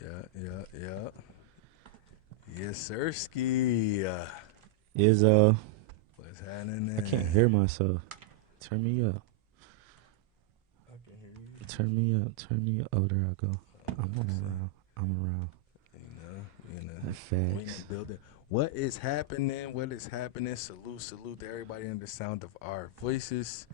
Yeah. Yes, sir, ski. Izzo. What's happening I can't there? hear myself. Turn me up. I can hear you. Turn me up. Turn me up. Oh, there I go. I'm What's up? around. I'm around. We in the Facts. building. What is happening? What is happening? Salute to everybody in the sound of our voices.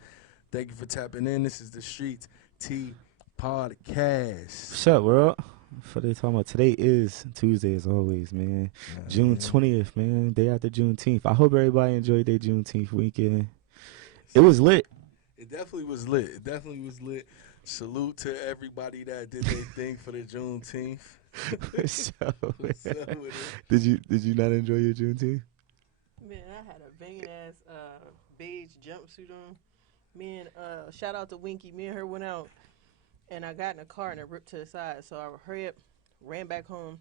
Thank you for tapping in. This is the Streets T Podcast. What's up, world? For they talking about today is Tuesday as always, man. June Man, 20th, man. Day after Juneteenth. I hope everybody enjoyed their Juneteenth weekend. It was lit. it definitely was lit. It definitely was lit. Salute to everybody that did their thing for the Juneteenth. So, What's up with it? did you not enjoy your Juneteenth? Man, I had a banging ass beige jumpsuit on. Me and shout out to Winky. Me and her went out, and I got in a car and it ripped to the side. So I hurry up, ran back home,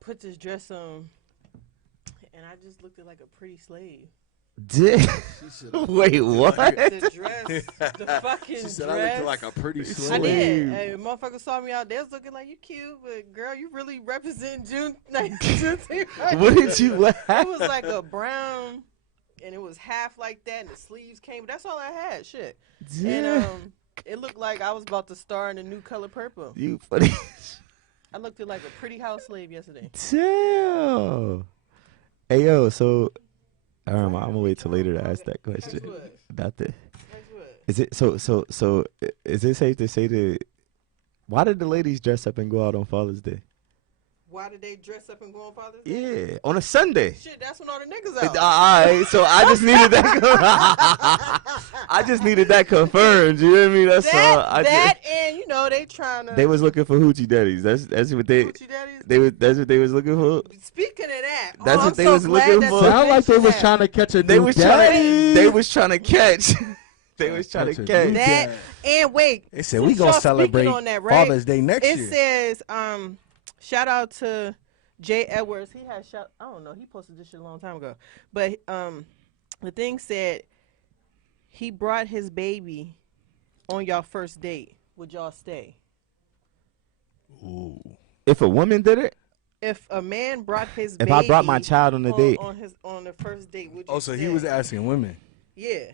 put this dress on, and I just looked like a pretty slave. Did She said, wait, what? The dress, the fucking she said dress. I looked like a pretty I slave. did. Hey, motherfuckers saw me out there looking like you cute, but girl, you really represent Juneteenth. Right What there. did you? What It happened? was like a brown, and it was half like that, and the sleeves came. That's all I had. Shit. And Damn. it looked like I was about to star in the new Color Purple. You funny. I looked like a pretty house slave yesterday. Damn. Hey yo, so I'm gonna wait till later to ask that question. Next what? Not the. Next what? Is it so? Is it safe to say that? Why did the ladies dress up and go out on Father's Day? Why did they dress up and go on Father's Day? Yeah, on a Sunday. Shit, that's when all the niggas All out. right, so I just needed that. I just needed that confirmed. You know what I mean? That's all. that and you know they trying to. They was looking for hoochie daddies. That's what they. Hoochie daddies. That's what they was looking for. Speaking of that, That's I'm what they so was glad looking that for. you Sound like they mentioned was that. trying to catch a They new was trying daddy. to. They was trying to catch. They was trying to Catch a catch. new that. dad. And wait, They said since we gonna y'all speaking celebrate on that, right? Father's Day next It year. says, shout out to Jay Edwards. He had I don't know. He posted this shit a long time ago, but the thing said he brought his baby on y'all first date. Would y'all stay? Ooh. If a woman did it, If a man brought his if baby I brought my child on a date, on the first date, would you? Oh, so he stay? was asking women. Yeah.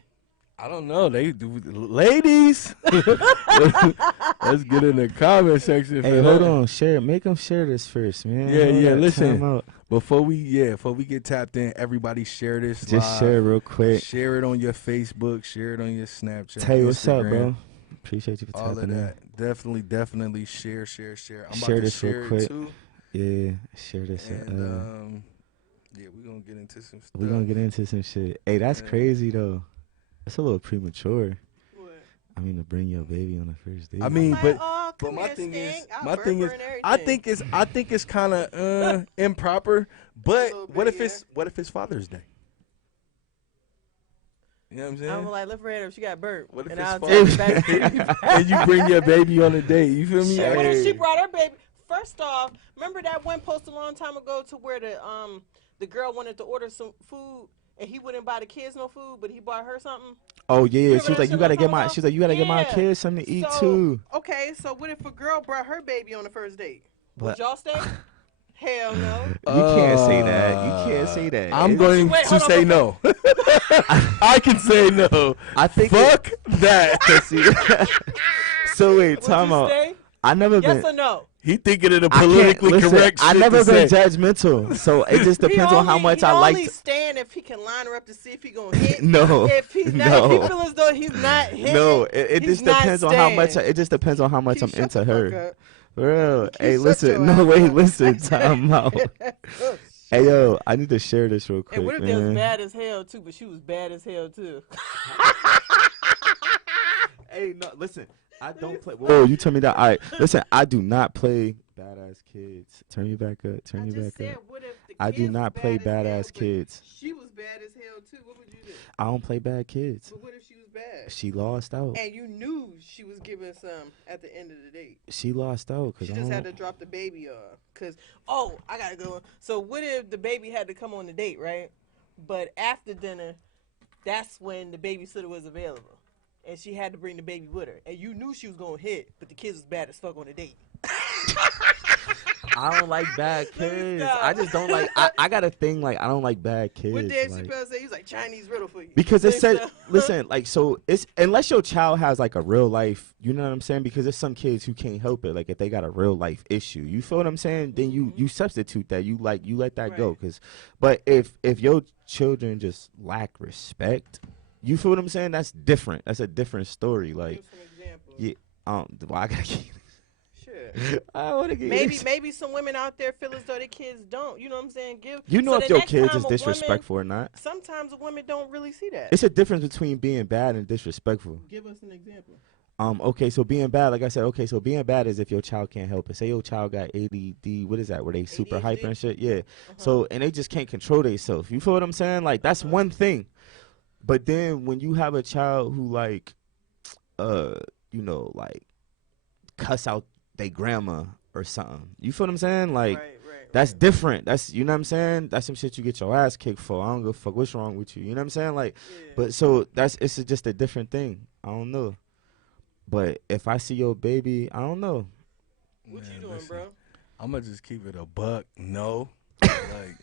I don't know. They do, ladies. Let's get in the comment section. hey, for hold that. on, share. Make them share this first, man. Yeah, Hold yeah, on, listen. time out. Before we get tapped in, everybody share this. Just live. share real quick. Share it on your Facebook. Share it on your Snapchat. Tell you what's up, Instagram, bro. Appreciate you for All of tapping in. that. Definitely share. I'm Share about to this real share quick. it too. Yeah, share this. And yeah, we're gonna get into some stuff. We're gonna get into some shit. Hey, that's Yeah. crazy though. That's a little premature. What? I mean, to bring your baby on the first date. I mean, Like, but oh, but come my here, thing is, Sting. I'll my burp thing her is, and I everything. think it's kind of improper. But little what bit, if it's Father's Day? You know what I'm saying? I'm like, lift her head up. She got burnt. What if and it's I'll Father's take it back to you. and you bring your baby on a date. You feel me? Shit, what if she Hey. brought her baby? First off, remember that one post a long time ago to where the girl wanted to order some food and he wouldn't buy the kids no food, but he bought her something. Oh yeah, Remember she was that like, shit you gotta I'm get talking my. about? She's like, you gotta get my Yeah. kids something to eat So, too. Okay, so what if a girl brought her baby on the first date? Would But- y'all stay? Hell no. You can't say that. You can't say that. I'm It's- going Wait, to hold on, say no. I can say no. I think. Fuck that. See, so wait, Would time you out. stay? I never Yes been. or no? He thinking of the I can't politically listen. correct shit I never to been say. judgmental, so it just depends on how much he I like. only stand if he can line her up to see if he gonna hit. No, If he's not, no. if he feel as though he's not hitting. No, it he's just not depends on how much. staying. It just depends on how much I'm Shut into the her. fuck up. For real. Keith, Hey, shut listen. your No, ass wait, up. listen. Time out. Oh, Hey, yo, I need to share this real quick, and what if they was man. bad as hell too, but she was bad as hell too? Hey, no, listen. I don't play. Whoa, you tell me that. All right, listen. I do not play badass kids. Turn you back up. Turn I you just back said, up. what if the I kids do was not play bad as hell, badass but kids. She was bad as hell too. What would you do? I don't play bad kids. But what if she was bad? She lost out. And you knew she was giving some at the end of the date. She lost out She because just had to drop the baby off. Cause I gotta go. So what if the baby had to come on the date, right? But after dinner, that's when the babysitter was available, and she had to bring the baby with her. And you knew she was gonna hit, but the kids was bad as fuck on the date. I don't like bad Let me kids. stop. I just don't like. I got a thing like I don't like bad kids. What Dave like- Chappelle say? He was like Chinese riddle for you. Because it Like, said, so- listen, like, so it's unless your child has like a real life, you know what I'm saying? Because there's some kids who can't help it. Like if they got a real life issue, you feel what I'm saying? Then you substitute that. You let that go. Right. But if your children just lack respect, you feel what I'm saying? That's different. That's a different story. Like, Give some examples. yeah, well, I gotta keep. Sure. I want to get Maybe some women out there feel as though their kids don't. You know what I'm saying? You know so if the your next kids time is a woman- disrespectful or not. Sometimes a women don't really see that. It's a difference between being bad and disrespectful. Give us an example. Okay, so being bad, like I said, okay, so being bad is if your child can't help it. Say your child got ADD, what is that? Where they super ADHD? hyper and shit? Yeah. Uh-huh. So, and they just can't control themselves. You feel what I'm saying? Like, that's one thing. But then when you have a child who, like, like, cuss out they grandma or something. You feel what I'm saying? Like, right. that's different. That's, you know what I'm saying? That's some shit you get your ass kicked for. I don't give a fuck what's wrong with you. You know what I'm saying? Like, Yeah. but so it's just a different thing. I don't know. But if I see your baby, I don't know. What Man, you doing, listen, bro? I'm gonna just keep it a buck. No, like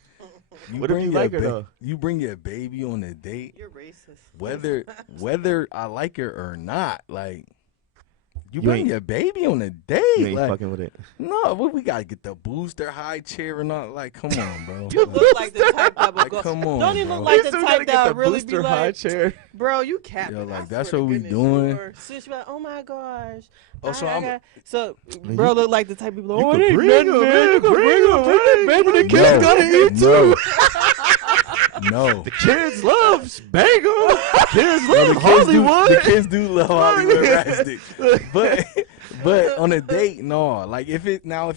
What if you like her, though? You bring your baby on a date, You're racist. whether I like her or not. Like you You bring ain't- your baby on a date. You ain't like, fucking with it. no, we gotta get the booster high chair and all. Like, come on, bro. You look like the type that would Like, go. come on, Don't even bro. look like You the still gotta type get that the would really be booster high like, chair. bro, you capping. Yo, like, I that's swear to what we goodness, doing. you are. So she be like, oh my gosh. Oh, so I'm. So, Man, bro, you- look like the type of people. You Oh, could it ain't bring nothing, him, man. You can bring him. Bring that baby. The kids gotta eat too. No. The kids love Bagel. Kids love The Hollywood. kids do love Hollywood Rastic. But on a date, no. Like if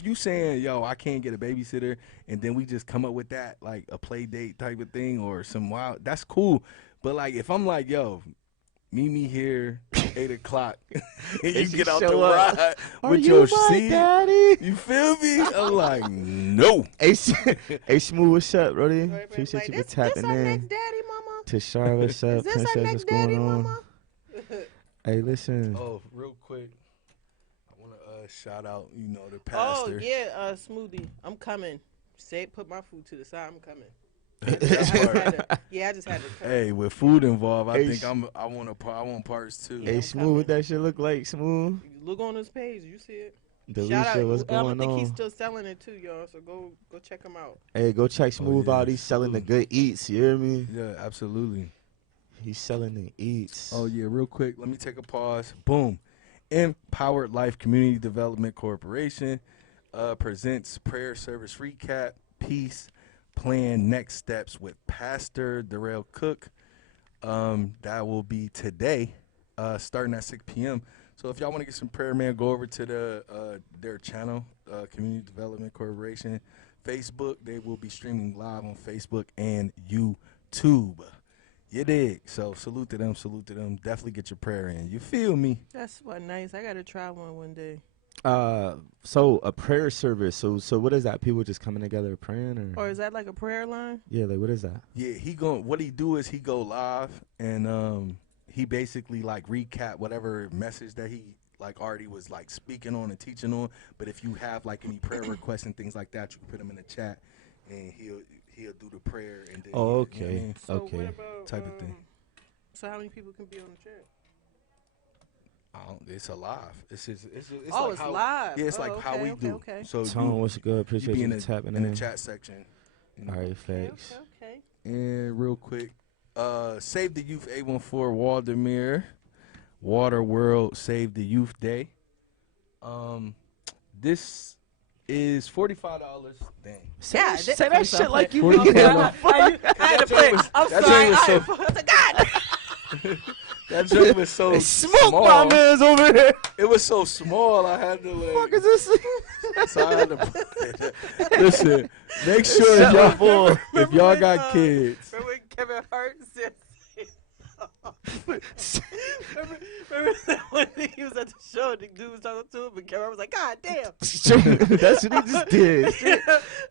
you saying, yo, I can't get a babysitter, and then we just come up with that, like a play date type of thing or some wild, that's cool. But like if I'm like, yo, meet me here 8:00 and you And she get out the show up. ride Are with you your my seed, daddy? you feel me? I'm like, no. Hey, Smooth, what's up, Brody? Right, Appreciate like, you for this tapping our in. next daddy, mama. Tashara, what's up? Is this our Princess, next what's daddy, going on? mama? Hey, listen. Oh, real quick, I want to shout out, the Oh pastor. yeah, Smoothie. I'm coming. Put my food to the side. I'm coming. That part. I just had to. Come. Hey, with food involved, I Hey, think I want parts too. Hey, I'm Smooth, what that shit look like, Smooth? Look on his page. You see it. Delisha, what's I going think he's on? still selling it too, y'all. So go check him out. Hey, go check Smooth yeah, out. He's selling the good eats. You hear me? Yeah, absolutely. He's selling the eats. Oh yeah, real quick, let me take a pause. Boom. Empowered Life Community Development Corporation presents prayer service recap, peace, plan, next steps with Pastor Darrell Cook. That will be today, starting at 6 p.m. So if y'all want to get some prayer, man, go over to their channel, Community Development Corporation, Facebook. They will be streaming live on Facebook and YouTube. You dig? So salute to them. Definitely get your prayer in. You feel me? That's what nice. I gotta try one day. So a prayer service. So what is that? People just coming together praying, Or is that like a prayer line? Yeah, like what is that? Yeah, what he do is he go live and he basically like recap whatever message that he like already was like speaking on and teaching on. But if you have like any prayer requests and things like that, you can put them in the chat and he'll do the prayer and then Oh, you know okay. what I mean? So Okay. what about, Type of thing. So how many people can be on the chat? It's alive. It's Oh, like it's how, live. Yeah, it's Oh, like how we okay, do. okay. So Tone, what's good? you Appreciate be you in for the tapping in in. the chat section. All right, Okay, thanks. okay. And real quick, Save the Youth 814 Waldemere, Water World Save the Youth Day. This is $45. Dang. Say Yeah, say that shit like you $45. be I had to play. I'm that sorry. joint was so- I was like, God. That joint was so Hey, smoke small. my man's over here. It was so small. I had to like. Fuck is this? So I had to listen. Make sure Shut y'all, up, boy. if y'all got kids, Remember when Kevin Hart said? remember when he was at the show, the dude was talking to him, and Kevin Hart was like, "God damn." That's what he just did.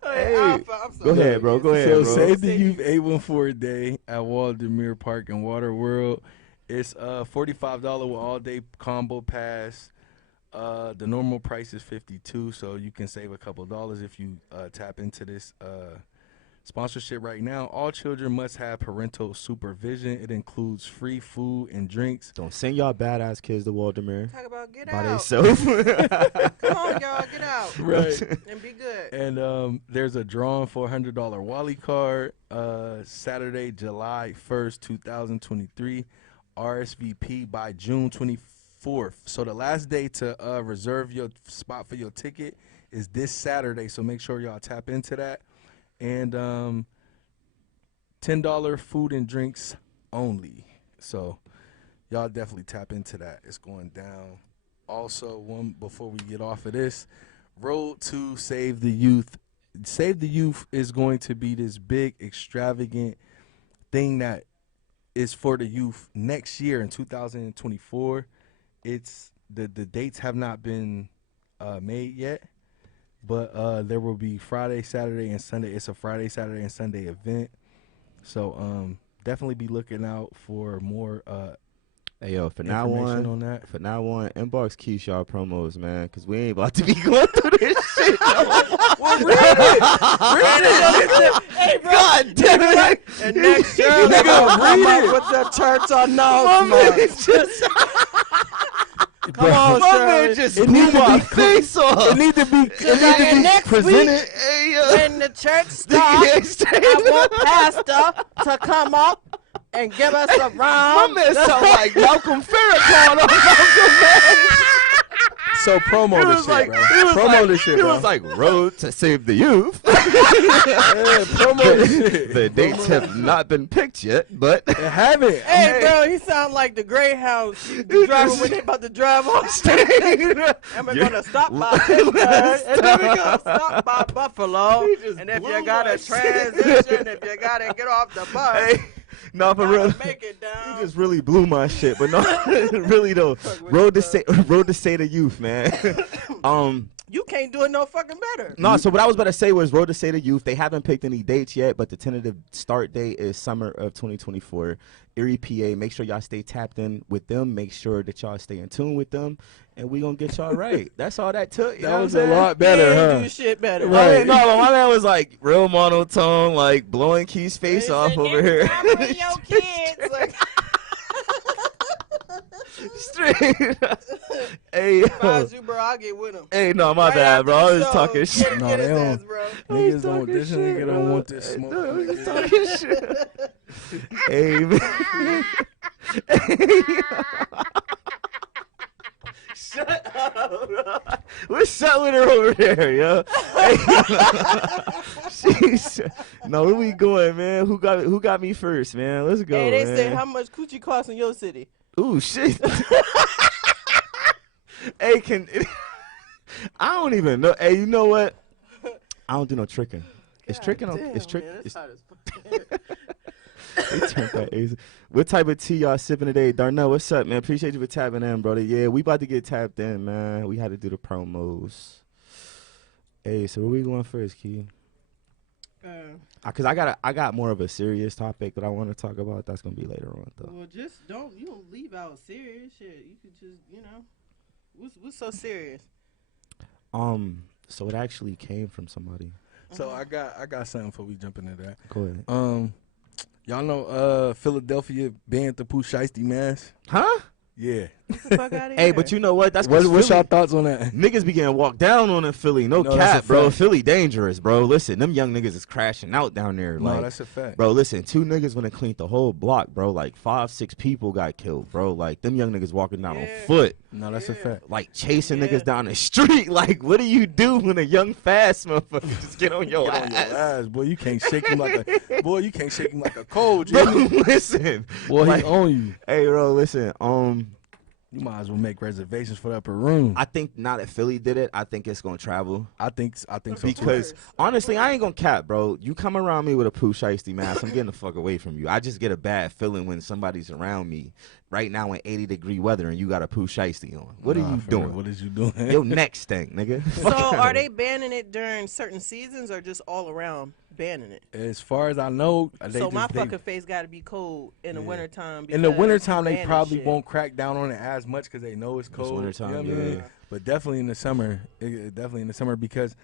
I'm sorry. Go ahead, bro. Go ahead, so bro. Save the Youth 814 Day at Waldemere Park and Water World. It's $45 with all day combo pass. The normal price is $52, so you can save a couple dollars if you tap into this sponsorship right now. All children must have parental supervision. It includes free food and drinks. Don't send y'all badass kids to Waldemar Talk about get by out. themselves. Come on, y'all, get out. Right. And be good. And there's a drawing for a $100 Wally card Saturday, July 1st, 2023. RSVP by June 24th. So the last day to reserve your spot for your ticket is this Saturday. So make sure y'all tap into that. And $10 food and drinks only. So y'all definitely tap into that. It's going down. Also, one before we get off of this, Road to Save the Youth. Save the Youth is going to be this big, extravagant thing that is for the youth next year in 2024. It's the dates have not been made yet. But there will be Friday, Saturday, and Sunday. It's a Friday, Saturday, and Sunday event. So definitely be looking out for more Hey, yo, for now information on that. inbox Keyshaw promos, man, because we ain't about to be going through this shit. Well, read it. Hey, bro. God damn it. And next year, Nigga, read it. with the church on My man just, Come on, my Shirley. man just It blew needs to my be face off. It need to be, and next presented. Hey, when the church starts, I want pastor to come up and give us a my round. man sound like Malcolm Farrakhan on Malcolm X. So promo He this was shit, like, bro. he was Promo like, this shit, he bro. was like, Road to Save the Youth. Yeah, promo this shit. The dates have not been picked yet, but It haven't. Hey, bro, he sound like the Greyhound driver when they about to drive off stage. And we're gonna stop by Pittsburgh, and then we're gonna stop by Buffalo. He just And if blew you gotta my shit. transition, if you gotta get off the bus, Hey, no, for real. gotta make it down. You just really blew my shit, but no, really though. Road to Save the Youth, man. You can't do it no fucking better. No, so what I was about to say was Road to Save the Youth. They haven't picked any dates yet, but the tentative start date is summer of 2024. Erie, PA. Make sure y'all stay tapped in with them. Make sure that y'all stay in tune with them, and we gonna get y'all right. That's all that took. You know That what was I'm a saying? lot better, You ain't huh? do shit better. Right. No, but my man was like real monotone, like blowing Key's face off over here. Your kids. Like, Straight. Hey, if I yo. was you, bro, I'll get with him. Hey, no, my Right bad, after bro. I the was show, talking get- shit. No, get they his don't. ass, bro. Niggas don't. talking This shit, nigga don't bro. want this Hey, smoke. dude, he's talking shit. Hey, man. Shut up, bro. What's up with her over there, yo? Hey, jeez. No, where we going, man? Who got me first, man? Let's go, Hey, they man. say how much coochie costs in your city? Ooh, shit. Hey, I don't even know. Hey, you know what? I don't do no tricking. It's tricking on. It's trick. Man, It's, that's hot as fuck. they turned that easy. What type of tea y'all sipping today? Darnell, what's up, man? Appreciate you for tapping in, brother. Yeah, we about to get tapped in, man. We had to do the promos. Hey, so where we going first, Key? Cause I got more of a serious topic that I want to talk about. That's gonna be later on, though. Well, just don't leave out serious shit. You could just what's so serious? So it actually came from somebody. So I got something before we jump into that. Go ahead. Y'all know Philadelphia banned the Pooh Shiesty mask? Huh? Yeah. Get the fuck out of here. Hey, but you know what? That's 'cause What's Philly- y'all thoughts on that? Niggas be getting walked down on in Philly. No No, that's cap, a bro. fact. Philly dangerous, bro. Listen, them young niggas is crashing out down there. No, Like, that's a fact. bro, listen, 2 niggas went and cleaned the whole block, bro. Like 5-6 people got killed, bro. Like them young niggas walking down on Yeah. foot, No, that's a fact. like chasing Yeah. niggas down the street. Like, what do you do when a young fast motherfucker just get on your Get on your ass? ass, boy. You can't shake him like a cold. Bro, Jimmy. listen. Boy, like- he on you. Hey, bro, listen. You might as well make reservations for the upper room. I think now that Philly did it, I think it's gonna travel. I think so too. Because honestly, I ain't gonna cap, bro. You come around me with a Pooh Shiesty mask, I'm getting the fuck away from you. I just get a bad feeling when somebody's around me right now in 80-degree weather and you got a Pooh Shiesty on. What Nah, are you for real, doing? What is you doing? Your neck stink, nigga. So are they banning it during certain seasons or just all around banning it. As far as I know, they So just, my they, fucking face got to be cold in the Yeah. wintertime. in the because wintertime you they banning probably shit. won't crack down on it as much because they know it's cold. wintertime, you know what I mean? yeah. But definitely in the summer, definitely in the summer because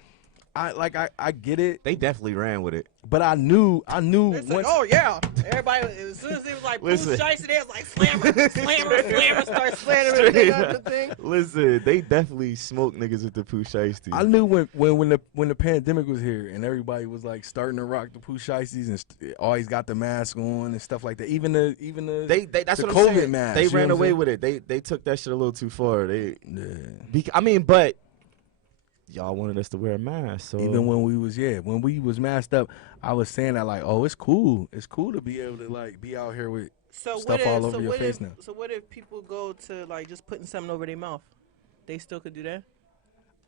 I get it, They definitely ran with it. but I knew It's once. like, oh yeah, everybody. As soon as it was like Pooh Listen. Shiesty, they was like slammer, start slamming everything up the thing. Listen, they definitely smoked niggas with the Pooh Shiesty. I knew when the pandemic was here and everybody was like starting to rock the Pooh Shiesties and always got the mask on and stuff like that. Even the They that's the what I'm COVID saying. mask, They you know ran what I'm away saying? with it. They took that shit a little too far. yeah. I mean, but y'all wanted us to wear a mask. So Even when we was masked up, I was saying that like, oh, it's cool to be able to like be out here with So Stuff all over your face now. So what if people go to like just putting something over their mouth? They still could do that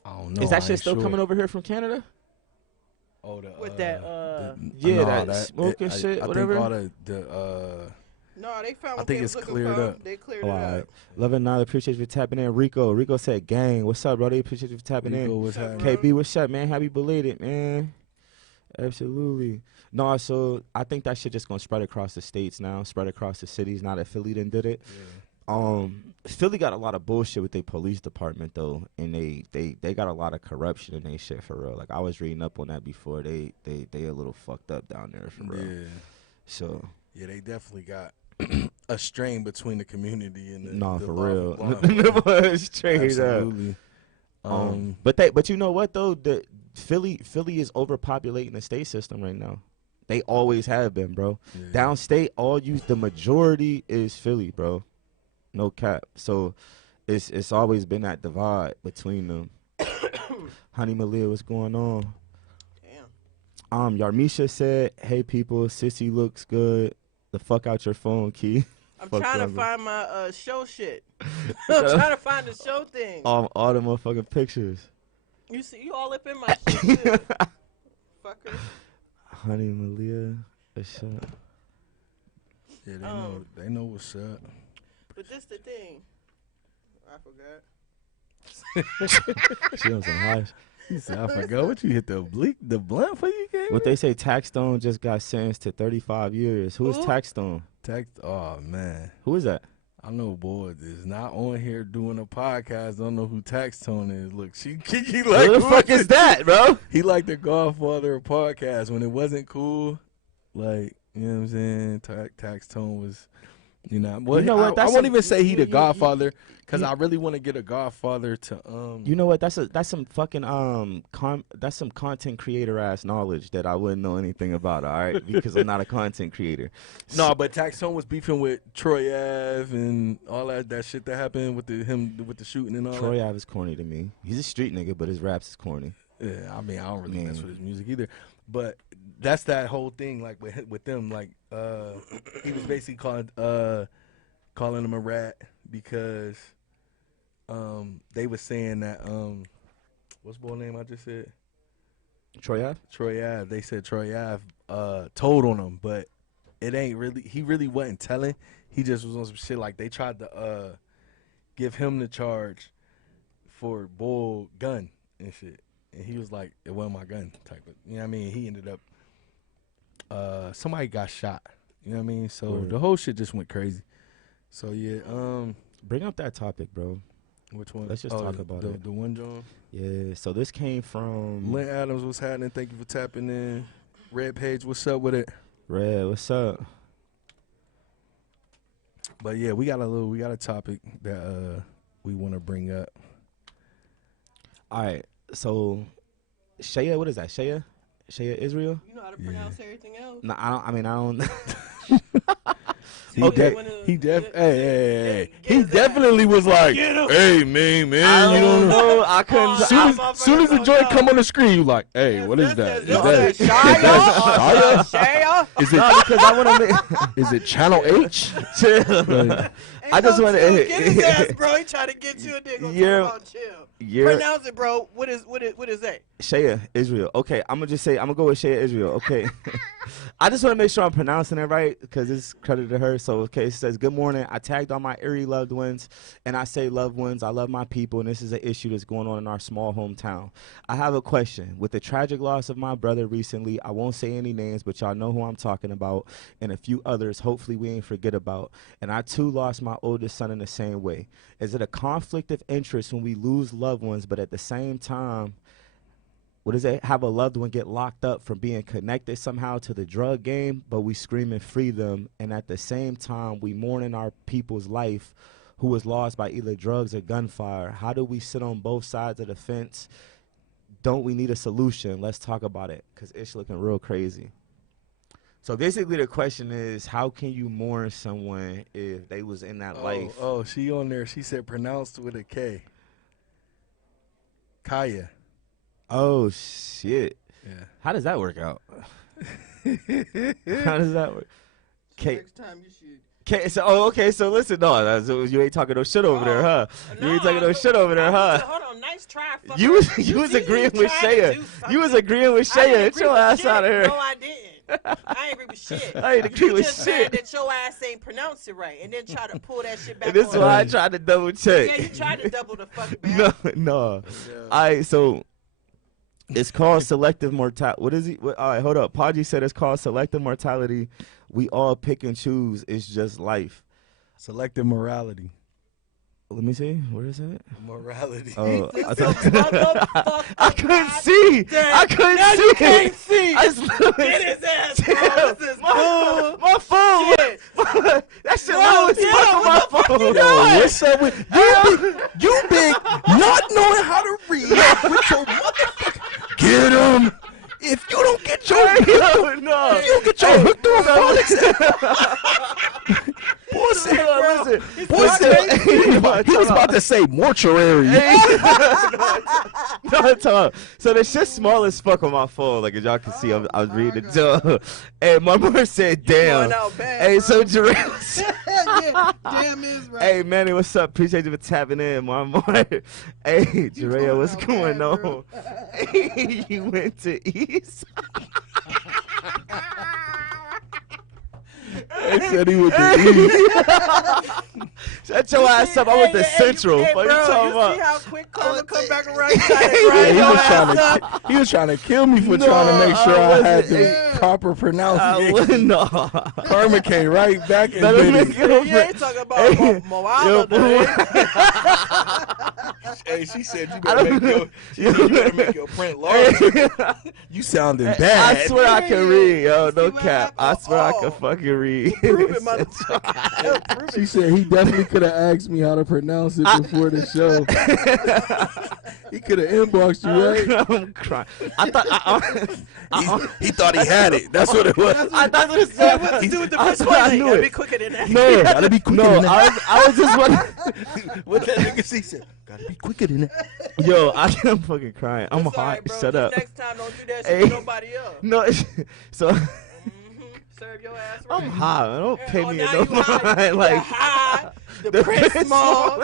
I don't know. is that I shit ain't still sure. coming over here from Canada? Oh, with that. Yeah, no, that smoking shit, I whatever. think all the No, they found. I what think they it's was looking cleared for. up. They cleared Oh, it all up. right. Love and Nile, appreciate you for tapping in. Rico said, gang, what's up, bro? They appreciate you for tapping Rico in. was What's up, having. bro? KB, what's up, man? Happy belated, man. Absolutely. No, so I think that shit just gonna spread across the states now, spread across the cities. Now that Philly done did it. Philly got a lot of bullshit with their police department though, and they got a lot of corruption in their shit for real. Like I was reading up on that before. They a little fucked up down there for real. Yeah, So yeah, they definitely got a strain between the community and the no, the for law real. enforcement. Straight up. Absolutely. But you know what though? The Philly is overpopulating the state system right now. They always have been, bro. Yeah. Downstate, the majority is Philly, bro. No cap. So it's always been that divide between them. Honey Malia, what's going on? Damn. Yarmisha said, "Hey people, Sissy looks good. The fuck out your phone, Key." I'm Fuck trying to brother. find my show shit. I'm trying to find the show thing. All the motherfucking pictures. You see, you all up in my shit, too. Fucker. Honey Malia, what's up? Yeah, they know what's up. But this the thing. I forgot. She on some high. He said, I forgot what you hit the blunt for you came. What they say, Taxstone just got sentenced to 35 years. Who is Who? Taxstone? Oh man, Who is that? I know boys is not on here doing a podcast. Don't know who Tax Tone is. Look, she like Who the fuck is that, bro? He like the Godfather of podcast when it wasn't cool. Like, you know what I'm saying? Tax Tone was, well, You know what? I That's won't some- even say he the you- Godfather because you- I really want to get a Godfather to You know what? That's some fucking that's some content creator ass knowledge that I wouldn't know anything about. All right, because I'm not a content creator. No, but Tax Tone was beefing with Troy Ave and all that shit that happened with the shooting and all Troy that. Ave is corny to me. He's a street nigga, but his raps is corny. Yeah, I mean, I don't really mess Man. with his music either. But that's that whole thing, like with them, like he was basically calling him a rat because they was saying that what's the boy name I just said? Troy Ave? Troy Ave. They said Troy Ave told on him, but it ain't really. He really wasn't telling. He just was on some shit like they tried to give him the charge for Bull gun and shit. And he was like, it wasn't my gun type of, you know what I mean? He ended up, somebody got shot, you know what I mean? So Word. the whole shit just went crazy. So yeah, Bring up that topic, bro. which one? Let's just talk about it. The one, John. Yeah. So this came from Lynn Adams, what's happening? Thank you for tapping in. Red Page, what's up with it? Red. What's up? But yeah, we got a topic that we want to bring up. All right. So Shaya, what is that? Shaya Israel? You know how to pronounce everything else. No, I don't. He Okay. He definitely was like, hey man, I you don't don't know. know. I couldn't. Soon as the joint come on the screen, you like, hey, what is that? Is that Shia? Shia? Is it No, because I want to. is it Channel H? Chill. I just want Get his ass, to. bro. He trying to get you a nigga. You're- Talk about chill. You're Pronounce it, bro. What is that? Shea Israel. Okay, I'm gonna go with Shea Israel. Okay, I just want to make sure I'm pronouncing it right because it's credit to her. So okay, it says, "Good morning. I tagged all my Erie loved ones, and I say loved ones. I love my people, and this is an issue that's going on in our small hometown. I have a question. With the tragic loss of my brother recently, I won't say any names, but y'all know who I'm talking about, and a few others. Hopefully, we ain't forget about. And I too lost my oldest son in the same way. Is it a conflict of interest when we lose loved ones, but at the same time?" What does it have a loved one get locked up from being connected somehow to the drug game, but we scream and free them, and at the same time we mourning our people's life who was lost by either drugs or gunfire? How do we sit on both sides of the fence? Don't we need a solution? Let's talk about it, because it's looking real crazy. So basically the question is, how can you mourn someone if they was in that life? Oh, she on there. She said pronounced with a K. Kaya. Oh, shit. Yeah. How does that work out? How does that work? K. Next time you should. Okay, so listen, no, you ain't talking no shit over there, huh? You ain't talking no shit over there, huh? Hold on, nice try. Fucker. You was agreeing with Shea. You was agreeing with Shea. Get your ass out of here. No, I didn't. I ain't agree with shit. I ain't agree You with just shit. said that your ass ain't pronounce it right, and then try to pull that shit back. And this is on why I us. tried to double check. Yeah, you tried to double the fuck back. No. Yeah. All right, so it's called selective mortality. What is it? All right, hold up. Podgy said it's called selective mortality. We all pick and choose. It's just life. Selective morality. Let me see. Where is it? Morality. Oh, Motherfucker, I couldn't see. goddamn. I couldn't Now see. you can't see. I just Get his ass, bro. This is bull. my phone. Shit. That shit Yo, low as yeah, fuck on my what the fuck phone. you Yo, doing? what's up with you big not knowing how to read with your motherfucker? Get him. If you don't get your No. if you don't get your hooked on phonics. Boy said, Listen. boy said, he was about to say mortuary. No. So the shit's small as fuck on my phone. Like as y'all can see, I was reading it too. And my mother said, "Damn." Going out bad, Hey, bro. so Jerome. Yeah, damn is right. Hey Manny, what's up? Appreciate you for tapping in, my boy. Hey, Jerea, what's out going bad, on? bro. Hey, you went to East. He said he was the Shut your ass up. I went to Central. Hey, What bro, you talking you about? see how quick Karma come back around? He Yeah, tried to he grind your was ass up. he was trying to kill me for No, trying to make sure I I had wasn't. the Yeah. proper I pronunciation. wouldn't know. Karma came right back and Better did make it. it You ain't talking about Yo, Moala, Hey, she said you I better don't make know. your print larger. You sounding bad. I swear I can read, yo. No See what cap. I happened? swear I Oh. can fucking read. Prove it, motherfucker. Prove She it. said he definitely could have asked me how to pronounce it before the show. He could have inboxed you, right? I'm crying. I thought He thought he had it. That's what it was. I thought it was Hey, what to do with the I first thought one? I Like, knew gotta it. be quicker than that. No, Gotta be quicker no. than that. I was just wondering. What that nigga she said? Gotta be quicker than that. Yo, I'm fucking crying. I'm It's all hot. right, bro. Shut Just up. Next time, don't do that shit Hey. with nobody else. No, so Serve your ass right. I'm high. Man. Don't pay Oh, me now no you high. mind. The Like high, the print small.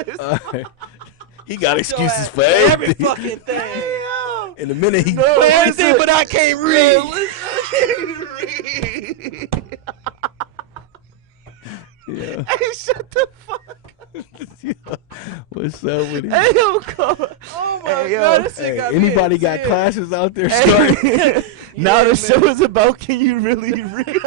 He got Your excuses ass for every everything. fucking thing. In a minute, he No, For listen. everything, but I can't read. Yeah. Hey, shut the fuck up. What's up with it? Hey, yo, Cole. Oh my Hey, yo. god, this shit Hey, got me anybody got serious. classes out there starting? Hey, now Yeah, the show man. is about can you really read?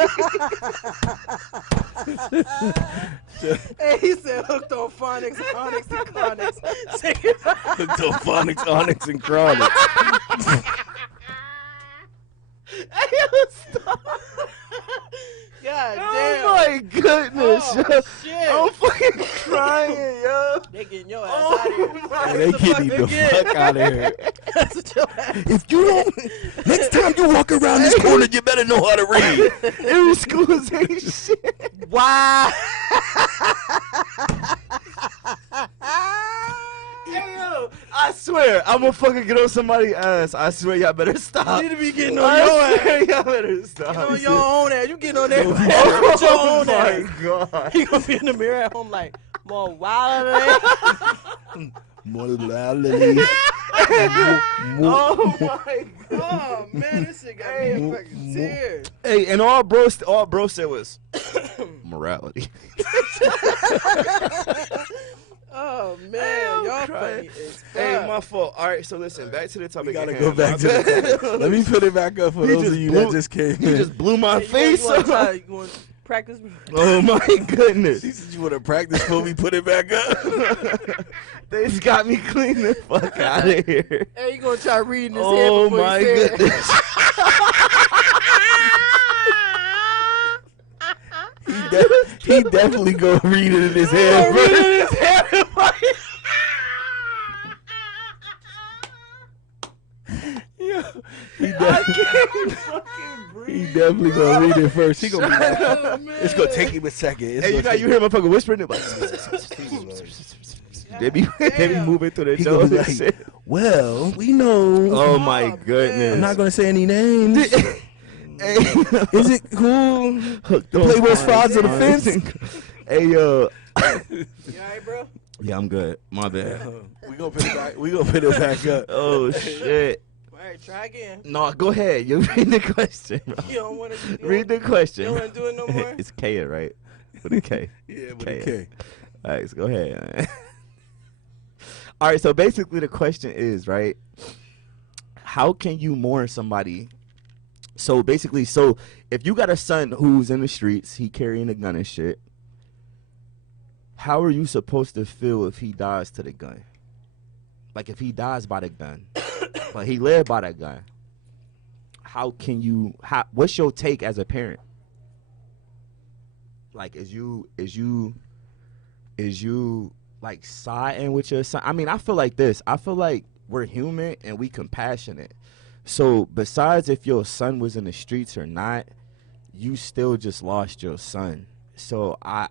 Hey, he said hooked on phonics, onyx, and chronics. Hooked on phonics, onyx, and chronic. Hey, yo, stop. God Oh damn. my goodness, yo. Oh, shit. I'm fucking crying, yo. They getting your ass Oh out of here. my That's They the getting fuck the they get. fuck out of here. That's what your ass. If you don't, next time you walk around this corner, you better know how to read. Every schools ain't shit. Wow. Hey, yo, I swear, I'm gonna fucking get on somebody's ass. I swear, y'all better stop. You need to be getting on I your ass. swear, y'all better stop. Get on your own ass. You getting on that with your Oh own my ass. god. You gonna be in the mirror at home like, More wild. More loudly. Oh my god. Oh man, this shit got me in fucking tears. Hey, and all bro said was morality. Oh man, I'm y'all crying. funny as Hey, fuck. my fault. All right, so listen, back to the topic. We gotta at go hand. back to My the bad. Let me put it back up for You those just of you blew- that just came You in. just blew my Hey, face you wanna up. try- you want to practice? Oh my goodness. She said you want to practice before we put it back up. They just got me clean the fuck out of here. Hey, you gonna try reading this Oh head before my you say it? goodness. He definitely gonna read it in his head, bro. He definitely gonna read it first. He gonna be like, Oh, man. it's gonna take him a second. It's Hey, you gonna got take you hear motherfucker whispering it like they be Damn. moving through their He gonna jaws be and like, shit. well, we know. Oh my man. goodness. I'm not gonna say any names. Hey, Is it cool? hooked The on Playboy fine Squads of the fine. fence? Hey You alright, bro? yeah, I'm good. My bad. We gonna put it back. We gonna put it back up. Oh shit. Alright, try again. No, go ahead. You read the question, bro. You don't want to Read the question. You don't want to do it no more? It's K, right? With a K. Yeah, with Okay. a K. All right, so go ahead. All right, so basically the question is, right, how can you mourn somebody? So basically, so if you got a son who's in the streets, he carrying a gun and shit, how are you supposed to feel if he dies to the gun? Like if he dies by the gun, but he lived by that gun. How can you, what's your take as a parent? Like, is you like siding with your son? I mean, I feel like this. I feel like we're human and we compassionate. So besides if your son was in the streets or not, you still just lost your son. So I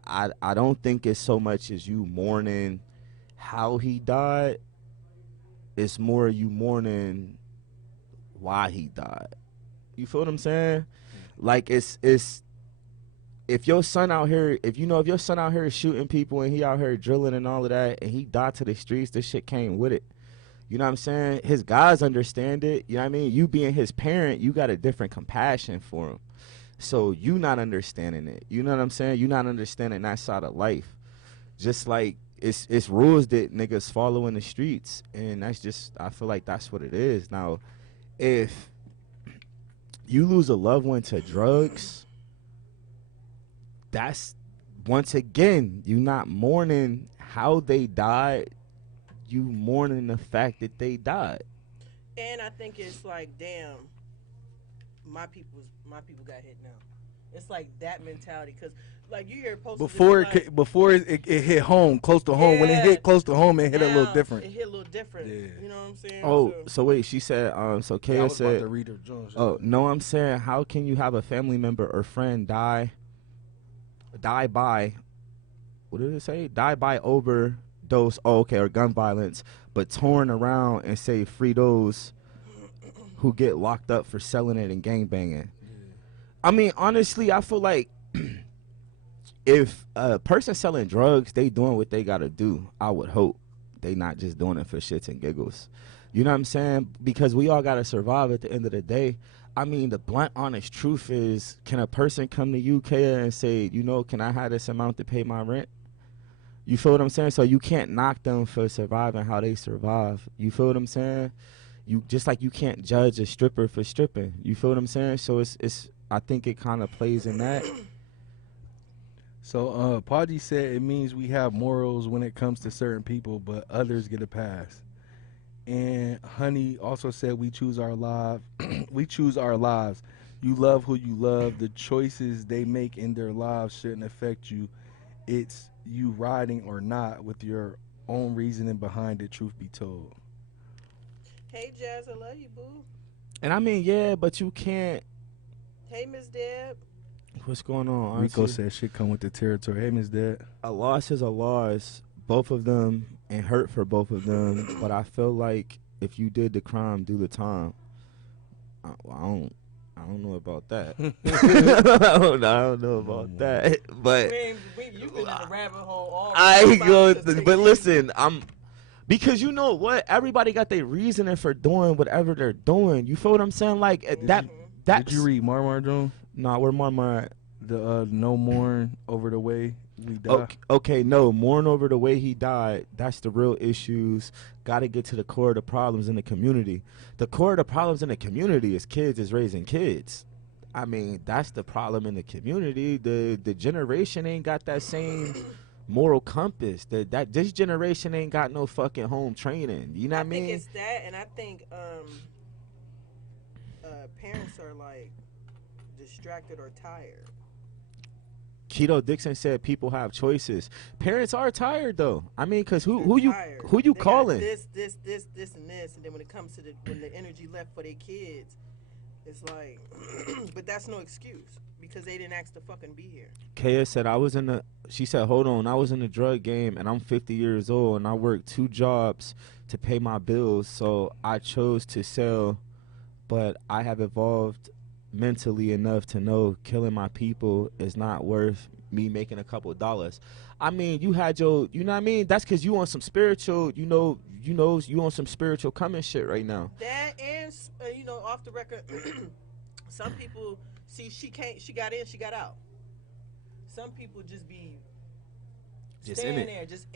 don't think it's so much as you mourning how he died. It's more you mourning why he died. You feel what I'm saying? Like it's if your son out here, if your son out here shooting people and he out here drilling and all of that, and he died to the streets, this shit came with it. You know what I'm saying? His guys understand it. You know what I mean? You being his parent, you got a different compassion for him. So you not understanding it. You know what I'm saying? You not understanding that side of life. Just like it's rules that niggas follow in the streets, and that's just, I feel like that's what it is. Now, if you lose a loved one to drugs, that's, once again, you not mourning how they died, you mourning the fact that they died. And I think it's like, damn, my people got hit now. It's like that mentality, because like you hear posts Before it hit home, close to home. When it Yeah. hit close to home, it hit a little different. It hit a little different. Yeah. You know what I'm saying? Oh, so wait, she said, so I Kaya was about said, to read her Jones. oh, no, I'm saying, how can you have a family member or friend die by, what did it say? Die by overdose, or gun violence, but touring around and say free those who get locked up for selling it and gangbanging. I mean, honestly, I feel like if a person selling drugs, they doing what they gotta do. I would hope they not just doing it for shits and giggles. You know what I'm saying? Because we all gotta survive at the end of the day. I mean, the blunt, honest truth is, can a person come to you, Kaya, and say, you know, can I have this amount to pay my rent? You feel what I'm saying? So you can't knock them for surviving how they survive. You feel what I'm saying? You just like you can't judge a stripper for stripping. You feel what I'm saying? So it's I think it kind of plays in that. So, Podgy said it means we have morals when it comes to certain people, but others get a pass. And Honey also said we choose our lives. We choose our lives. You love who you love. The choices they make in their lives shouldn't affect you. It's you riding or not with your own reasoning behind it, truth be told. Hey, Jazz, I love you, boo. And I mean, yeah, but you can't. Hey, Miss Deb. What's going on? Rico Honestly, said shit come with the territory. Hey, Miss Dad. a loss is a loss, both of them, and hurt for both of them. But I feel like if you did the crime, do the time. I I don't know about that. I don't know about that. But You've been in a rabbit hole all I go, but listen, because you know what? Everybody got their reasoning for doing whatever they're doing. You feel what I'm saying? Like that's. Did you read Marmar Jones? Nah, where Marmar? The no mourn over the way we die. Okay, no, mourn over the way he died. That's the real issues. Got to get to the core of the problems in the community. The core of the problems in the community is raising kids. I mean, that's the problem in the community. The generation ain't got that same moral compass. That this generation ain't got no fucking home training. You know what I mean? I think it's that, and I think parents are like distracted or tired. Keto Dixon said people have choices. Parents are tired though. I mean, cause who you calling? This, and this, and then when it comes to when the energy left for their kids, it's like, but that's no excuse because they didn't ask to fucking be here. Kaya said she said, hold on, I was in the drug game and I'm 50 years old and I worked 2 jobs to pay my bills, so I chose to sell, but I have evolved mentally enough to know killing my people is not worth me making a couple of dollars. I mean, you had your, you know what I mean? That's because you on some spiritual, you on some spiritual coming shit right now. That and, off the record, some people, see, she got in, she got out. Some people just be just in there, just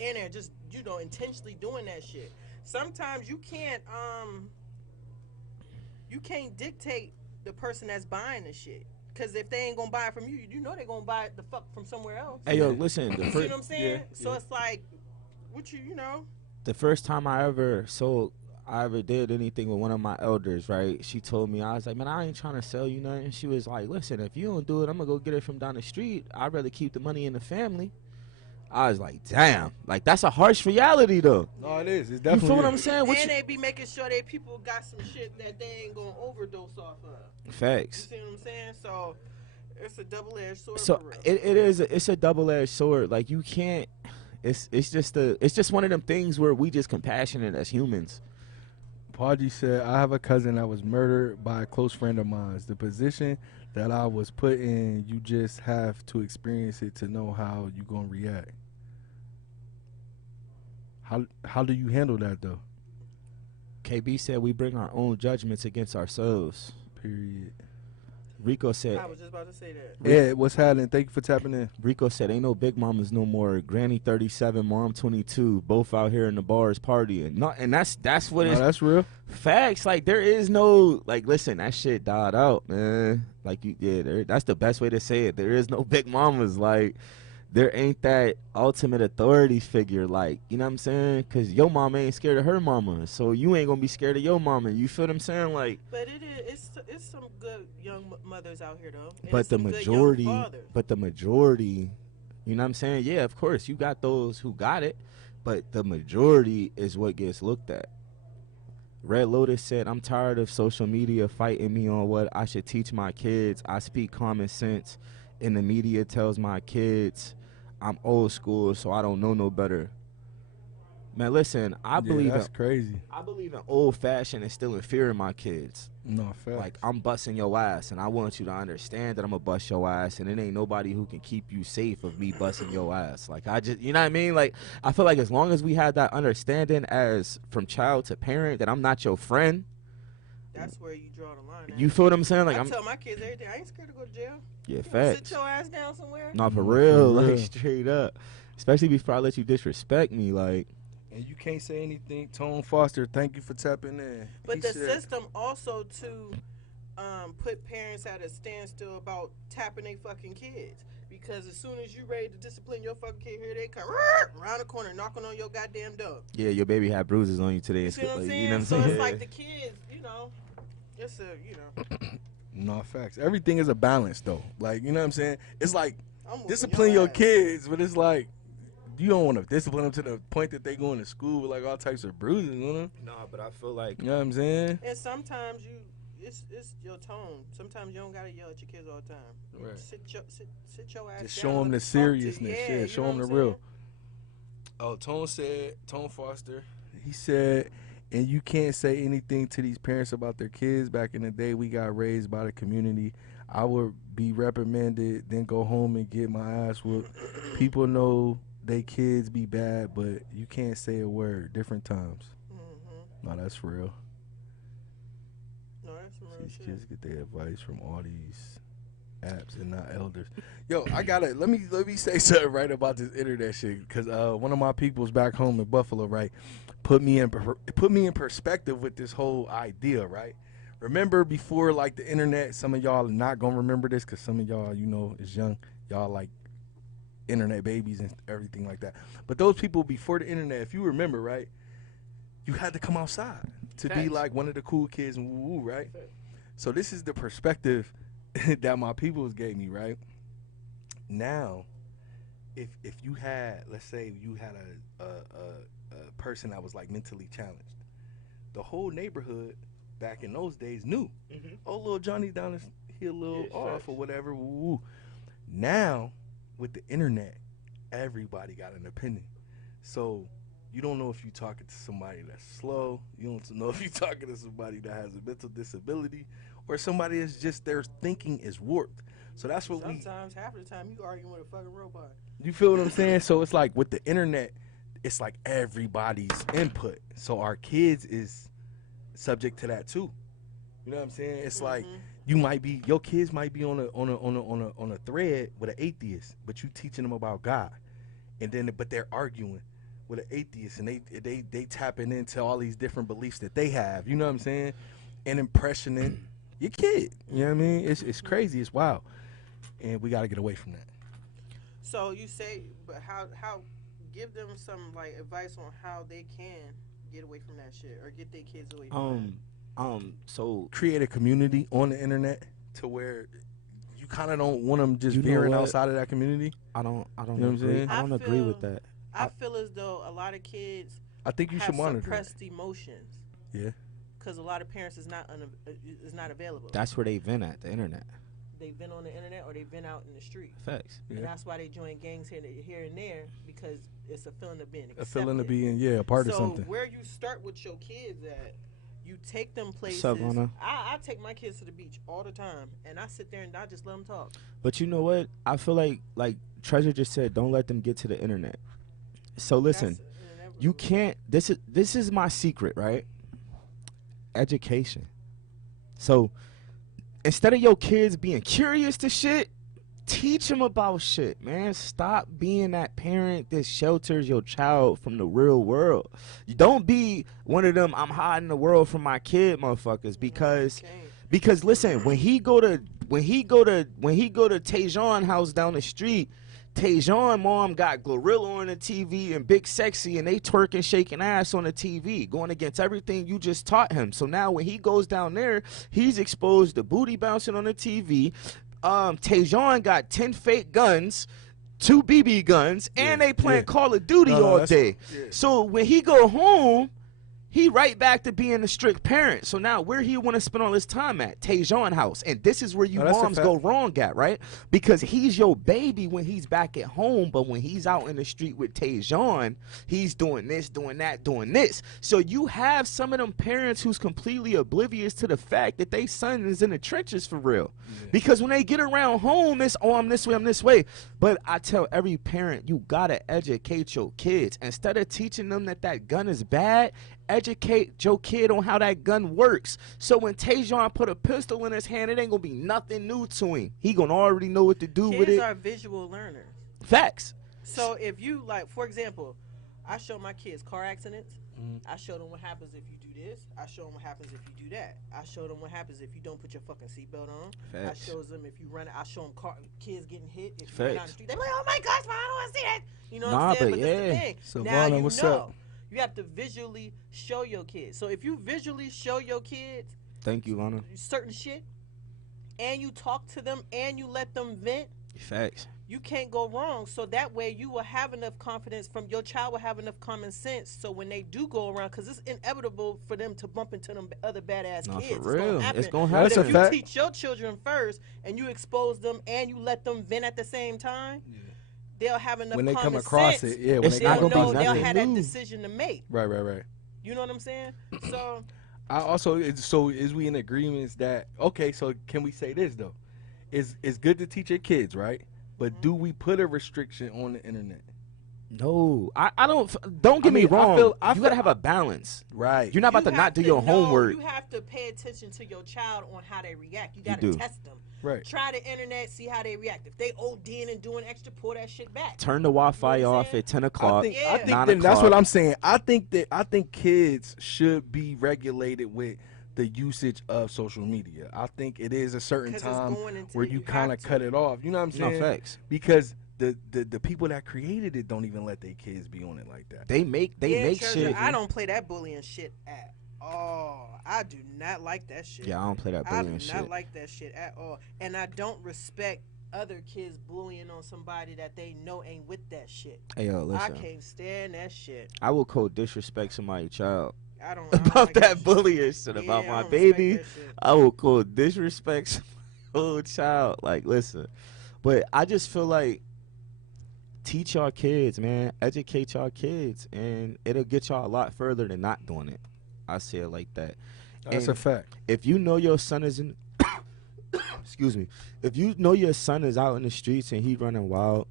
intentionally doing that shit. Sometimes you can't dictate the person that's buying the shit, because if they ain't gonna buy it from you, you know they're gonna buy it the fuck from somewhere else. Hey yo, listen, you know what I'm saying? So it's like, what you know. The first time I ever did anything with one of my elders, right? She told me, I was like, man, I ain't trying to sell you nothing. She was like, listen, if you don't do it, I'm gonna go get it from down the street. I'd rather keep the money in the family. I was like, damn, like that's a harsh reality though. No, it is. It's definitely. You feel what I'm saying? And they be making sure that people got some shit that they ain't gonna overdose off of. Facts. You see what I'm saying? So it's a double-edged sword. So for real. it is. It's a double-edged sword. Like you can't. It's just one of them things where we just compassionate as humans. Paji said, I have a cousin that was murdered by a close friend of mine. The position that I was put in, you just have to experience it to know how you gonna react. How do you handle that though? KB said we bring our own judgments against ourselves. Period. Rico said, I was just about to say that. Yeah, what's happening? Thank you for tapping in. Rico said, ain't no big mamas no more. Granny 37, mom 22, both out here in the bars partying. No, and that's what it's. That's real. Facts. Like there is no, like, listen, that shit died out, man. Like that's the best way to say it. There is no big mamas. Like there ain't that ultimate authority figure, like, you know what I'm saying? Because your mama ain't scared of her mama, so you ain't gonna be scared of your mama. You feel what I'm saying? Like, but it's some good young mothers out here though. And but the majority, you know what I'm saying? Yeah, of course, you got those who got it, but the majority is what gets looked at. Red Lotus said, I'm tired of social media fighting me on what I should teach my kids. I speak common sense, and the media tells my kids I'm old school, so I don't know no better. Man, listen, I believe that's crazy. I believe in old fashioned and instilling fear in my kids. No, facts. Like, I'm busting your ass, and I want you to understand that I'm gonna bust your ass, and it ain't nobody who can keep you safe of me busting your ass. Like, I just, you know what I mean? Like, I feel like as long as we have that understanding as from child to parent that I'm not your friend, that's where you draw the line. You feel what I'm saying? Like, I tell my kids every day, I ain't scared to go to jail. Yeah, facts. Sit your ass down somewhere. No, for real, like straight up. Especially before I let you disrespect me, like. And you can't say anything. Tone Foster, thank you for tapping in. But the system also to put parents at a standstill about tapping their fucking kids. Because as soon as you ready to discipline your fucking kid, here they come around the corner knocking on your goddamn door. Yeah, your baby had bruises on you today. You see what I'm saying? You know what I'm so saying? it's like the kids, you know, it's a, you know. No, facts. Everything is a balance, though. Like, you know what I'm saying? It's like, discipline your kids, but it's like, you don't want to discipline them to the point that they going to school with, like, all types of bruises on them. No, but I feel like... You know what I'm saying? And sometimes it's your tone. Sometimes you don't got to yell at your kids all the time. Right. Sit your ass Just down. show them the seriousness. Yeah, show them the real. Saying? Oh, Tone Foster, he said, And you can't say anything to these parents about their kids. Back in the day, we got raised by the community. I would be reprimanded, then go home and get my ass whooped. People know they kids be bad, but you can't say a word. Different times. Mm-hmm. No, that's real. No, that's some real These shit. kids get their advice from all these apps and not elders. Yo, I gotta let me say something right about this internet shit, because one of my peoples back home in Buffalo, right, put me in perspective with this whole idea, right. Remember before like the internet, some of y'all are not gonna remember this because some of y'all, you know, is young. Y'all like internet babies and everything like that. But those people before the internet, if you remember, right, you had to come outside to be Facts. like one of the cool kids and woo, right? So this is the perspective that my peoples gave me, right? Now, if you had, let's say you had a person that was like mentally challenged, the whole neighborhood back in those days knew, oh, little Johnny down is he a little off or whatever. Woo. Now, with the internet, everybody got an opinion. So you don't know if you're talking to somebody that's slow. You don't know if you're talking to somebody that has a mental disability, or somebody that's just their thinking is warped. So that's what Sometimes, half of the time, you arguing with a fucking robot. you feel what I'm saying? So it's like with the internet, it's like everybody's input. So our kids is subject to that too. You know what I'm saying? It's like your kids might be on a thread with an atheist, but you teaching them about God, and then but they're arguing with an atheist, and they tapping into all these different beliefs that they have. You know what I'm saying? And impressioning your kid. You know what I mean? It's crazy. It's wild, and we got to get away from that. So you say, but how give them some like advice on how they can get away from that shit or get their kids away from that. So Create a community on the internet to where you kind of don't want them just You know veering what? outside of that community. I don't You know what I'm agree. saying? I don't I agree with feel- that. I feel as though a lot of kids I think you have should monitor that. suppressed emotions. Yeah. Because a lot of parents is not available. That's where they vent at, the internet. They've been on the internet or they've been out in the street. Facts. And Yeah. that's why they join gangs here and there, because it's a feeling of being accepted. A feeling of being a part of So something. where you start with your kids at, you take them places. up, Lana? I take my kids to the beach all the time, and I sit there and I just let them talk. But you know what? I feel like Treasure just said, don't let them get to the internet. So listen, That's inevitable. you can't. This is my secret, right? Education. So instead of your kids being curious to shit, teach them about shit, man. Stop being that parent that shelters your child from the real world. You don't be one of them I'm hiding the world from my kid motherfuckers, because Okay. because listen, when he go to Tajon house down the street, Tajon mom got Glorilla on the TV and Big Sexy, and they twerking, shaking ass on the TV, going against everything you just taught him. So now when he goes down there, he's exposed to booty bouncing on the TV. Tajon got 10 fake guns, 2 BB guns, and they playing Call of Duty No, all that's- day. yeah. So when he go home, he right back to being a strict parent. So now where he want to spend all his time at? Tajon house. And this is where you No, that's a moms fact. go wrong at, right? Because he's your baby when he's back at home, but when he's out in the street with Tajon, he's doing this, doing that, doing this. So you have some of them parents who's completely oblivious to the fact that they son is in the trenches for real. Because when they get around home, it's, oh, I'm this way, I'm this way. But I tell every parent, you gotta educate your kids. Instead of teaching them that gun is bad, educate your kid on how that gun works. So when Tajon put a pistol in his hand, it ain't gonna be nothing new to him. He gonna already know what to do with Kids it. are visual learners. Facts. So if you like, for example, I show my kids car accidents. Mm-hmm. I show them what happens if you do this. I show them what happens if you do that. I show them what happens if you don't put your fucking seatbelt on. Facts. I shows them if you run. I show them kids getting hit. If you run down the Facts. street, they're like, "Oh my gosh, man, I don't want to see that." You know what Nah, I'm saying? but This is the yeah. thing. So, now Vonna, you what's know. up? You have to visually show your kids. So if you visually show your kids Thank you, Lana. certain shit, and you talk to them and you let them vent, Facts. you can't go wrong. So that way you will have enough confidence from your child, will have enough common sense. So when they do go around, because it's inevitable for them to bump into them other badass Nah, kids. for real. It's gonna But That's if a you fact. teach your children first and you expose them and you let them vent at the same time, they'll have enough When they come common across sense. it, yeah. When It's they not They'll come gonna know be across they'll it. nothing have that new. decision to make. Right. You You know what I'm saying? So I also so is we in agreements that okay? So can we say this though? It's good to teach your kids, right? But do we put a restriction on the internet? No, I don't get me mean, wrong. I You feel- gotta have a balance. Right. You're not about you to have not do to your know- homework. You have to pay attention to your child on how they react. You You gotta do. test them. Right. Try the internet, see how they react. If they ODing and doing extra, pull that shit back. Turn the Wi-Fi You know what I'm off saying? at 10 I o'clock. think, Yeah. I think 9 then that's what o'clock. I'm saying. I think kids should be regulated with the usage of social media. I think it is a certain 'Cause it's time going into where it, you you kind have of to. cut it off. You know what I'm No saying? facts. Because the people that created it don't even let their kids be on it like that. They make Yeah, make Treasure, shit. I don't play that bullying shit at all. I do not like that shit. Yeah, I don't play that I bullying do shit. not like that shit at all. And I don't respect other kids bullying on somebody that they know ain't with that shit. Hey yo, I listen. can't stand that shit. I will cold disrespect somebody's child I don't about like that shit. bullying shit Yeah, about I my don't respect baby. that shit. I will cold disrespect my old child. Like, listen, but I just feel like teach y'all kids, man. Educate y'all kids, and it'll get y'all a lot further than not doing it. I say it like that. That's And a fact. if you know your son is in excuse me, if you know your son is out in the streets and he running wild,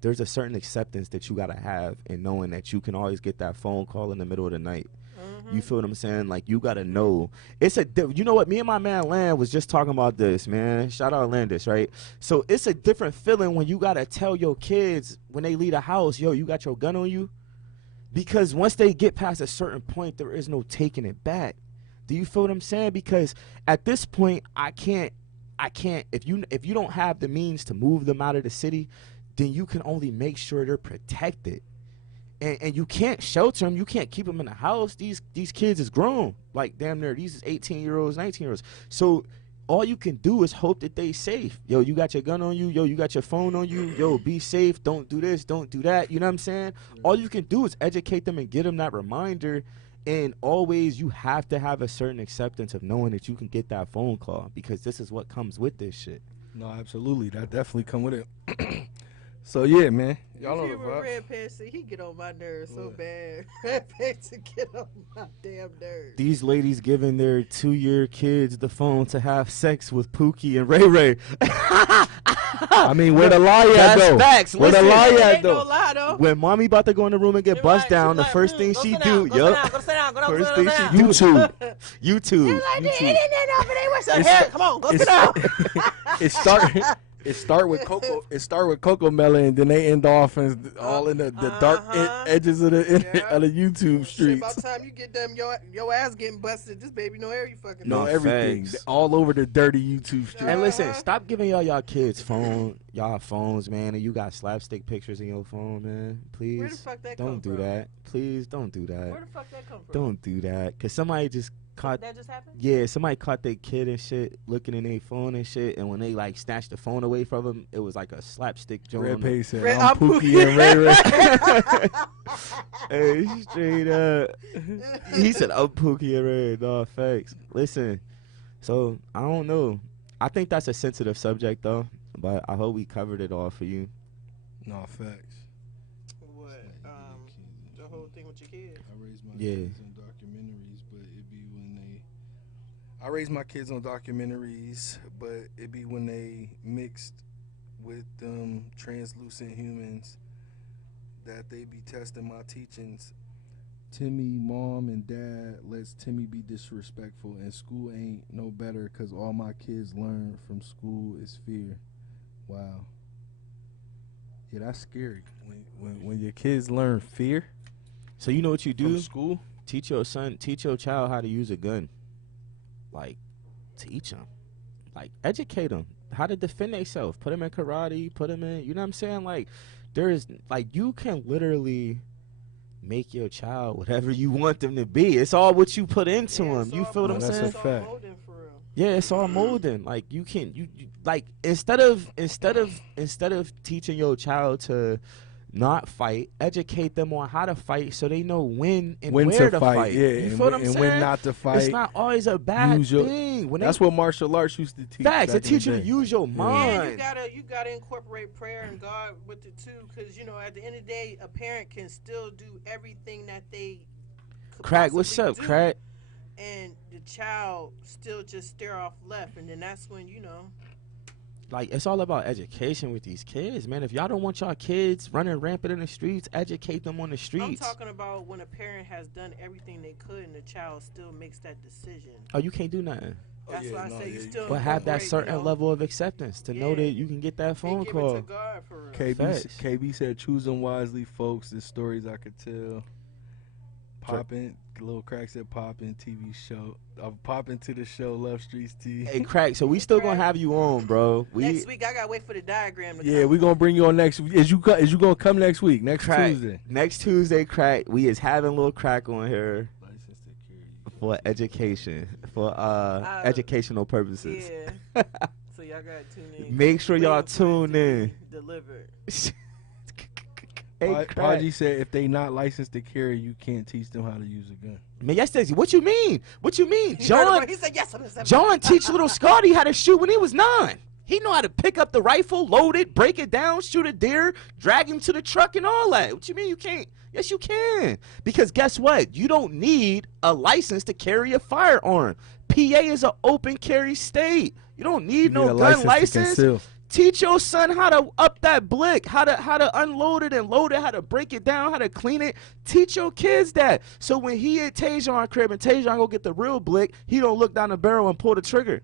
there's a certain acceptance that you gotta have in knowing that you can always get that phone call in the middle of the night. You feel what I'm saying? Like, you gotta know. You know what? Me and my man Land was just talking about this, man. Shout out Landis, right? So it's a different feeling when you gotta tell your kids when they leave the house, yo, you got your gun on you, because once they get past a certain point, there is no taking it back. Do you feel what I'm saying? Because at this point, I can't. If you don't have the means to move them out of the city, then you can only make sure they're protected. And you can't shelter them. You can't keep them in the house. These kids is grown. Like, damn near, these is 18-year-olds, 19-year-olds. So all you can do is hope that they safe. Yo, you got your gun on you. Yo, you got your phone on you. Yo, be safe. Don't do this. Don't do that. You know what I'm saying? All you can do is educate them and get them that reminder. And always you have to have a certain acceptance of knowing that you can get that phone call, because this is what comes with this shit. No, absolutely. That definitely come with it. So yeah, man. Y'all know You the see what vibes. Red Pants say? He get on my nerves so What? bad. Red Pants get on my damn nerves. These ladies giving their 2-year kids the phone to have sex with Pookie and Ray Ray. I mean, where the lie at That's though? facts. Where the Listen. lie It at ain't no though? lie though. When mommy about to go in the room and get She bust like- down, she the like, first thing go she sit do, down, go yup. sit down, go First sit thing down. she do, YouTube. YouTube. He's like, YouTube. Here, come on, go sit down. It start with Coco. It start with Coco Melon, and then they end off in all in the dark edges of the Yeah. of the YouTube Shit, by streets. the time you get them, your ass getting busted. This baby know every fucking No, Know thing. everything facts. all over the dirty YouTube streets. And listen, stop giving y'all kids y'all phones, man, and you got slapstick pictures in your phone, man. Please, Where the fuck that come don't do from? that. Please don't do that. Where the fuck that come from? Don't do that, cause somebody just caught. That just happened? Yeah, somebody caught their kid and shit looking in their phone and shit, and when they like snatched the phone away from them, it was like a slapstick joint. Red Pay said, Red- "I'm I'm Pookie and Ray Ray." Hey, straight up. He said, "I'm Pookie and Ray." No, facts. Listen, so I don't know. I think that's a sensitive subject though, but I hope we covered it all for you. No facts. What? The whole thing with your kids. I raised my Yeah. kids on documentaries, but it be when they. I raised my kids on documentaries, but it be when they mixed with translucent humans that they be testing my teachings. Timmy, mom, and dad lets Timmy be disrespectful, and school ain't no better because all my kids learn from school is fear. Wow. Yeah, that's scary. When your kids learn fear So you know what you do? from school. Teach your child how to use a gun. Like, teach them. Like, educate them how to defend themselves. Put them in karate. Put them in, you know what I'm saying? Like, you can literally make your child whatever you want them to be. It's all what you put into Yeah, them. it's You all feel what I'm molding. saying? That's a fact. molding for real. Yeah, it's all molding. Like, you can you like instead of teaching your child to not fight, educate them on how to fight so they know when and When where to fight, yeah, You and feel what I'm and saying? when not to fight. It's not always a bad Use your- thing. When That's what martial arts used to teach. facts. It back in the teach you to day. use your Yeah, mind. you gotta incorporate prayer and God with it too, because at the end of the day, a parent can still do everything that they could Crack, what's possibly up, do, Crack? and the child still just stare off left, and then that's when Like, it's all about education with these kids, man. If y'all don't want y'all kids running rampant in the streets, educate them on the I'm streets. talking about when a parent has done everything they could and the child still makes that decision. Oh, you can't do nothing. That's why I say you still But have that incorporate, certain level of acceptance to know Yeah. that you can get that and phone give call. it to God for real. KB, Facts. KB said, choose them wisely, folks. The stories I could tell. Poppin', Lil Crack said poppin' TV show. Poppin' to the show, Love Streets T. Hey, Crack, so we still gonna have you on, bro. Next week I gotta wait for the diagram to Yeah, come. we gonna bring you on next week. Is you gonna come next week? Next Crack. Tuesday. Next Tuesday, Crack, we is having Lil Crack on here for education, for educational purposes. Yeah. So y'all gotta tune in. Make sure y'all Waiting for it tune to in. be Delivered. Hey, Crack. Paji said if they not licensed to carry, you can't teach them how to use a gun. Man, yes, Stacey. What you mean? What you mean? He heard John about it. He said yes. I'm just John teach little Scotty how to shoot when he was 9. He know how to pick up the rifle, load it, break it down, shoot a deer, drag him to the truck and all that. What you mean you can't? Yes, you can. Because guess what? You don't need a license to carry a firearm. PA is an open carry state. You don't need no gun to license. conceal. Teach your son how to up that blick, how to unload it and load it, how to break it down, how to clean it. Teach your kids that. So when he at Tajon crib and Tajon go get the real blick, he don't look down the barrel and pull the trigger.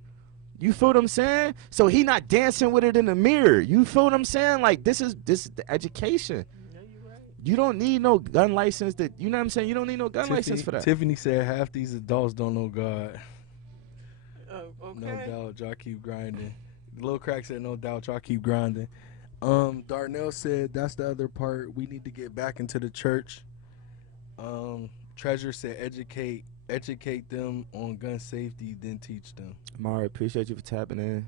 You feel what I'm saying? So he not dancing with it in the mirror. You feel what I'm saying? Like this is the education. No, you're right. You don't need no gun license. That you know what I'm saying? You don't need no gun license for that. Tiffany said half these adults don't know God. Okay. No doubt, y'all keep grinding. Lil Crack said, no doubt, y'all keep grinding. Darnell said, that's the other part. We need to get back into the church. Treasure said, educate them on gun safety, then teach them. Mari, appreciate you for tapping in.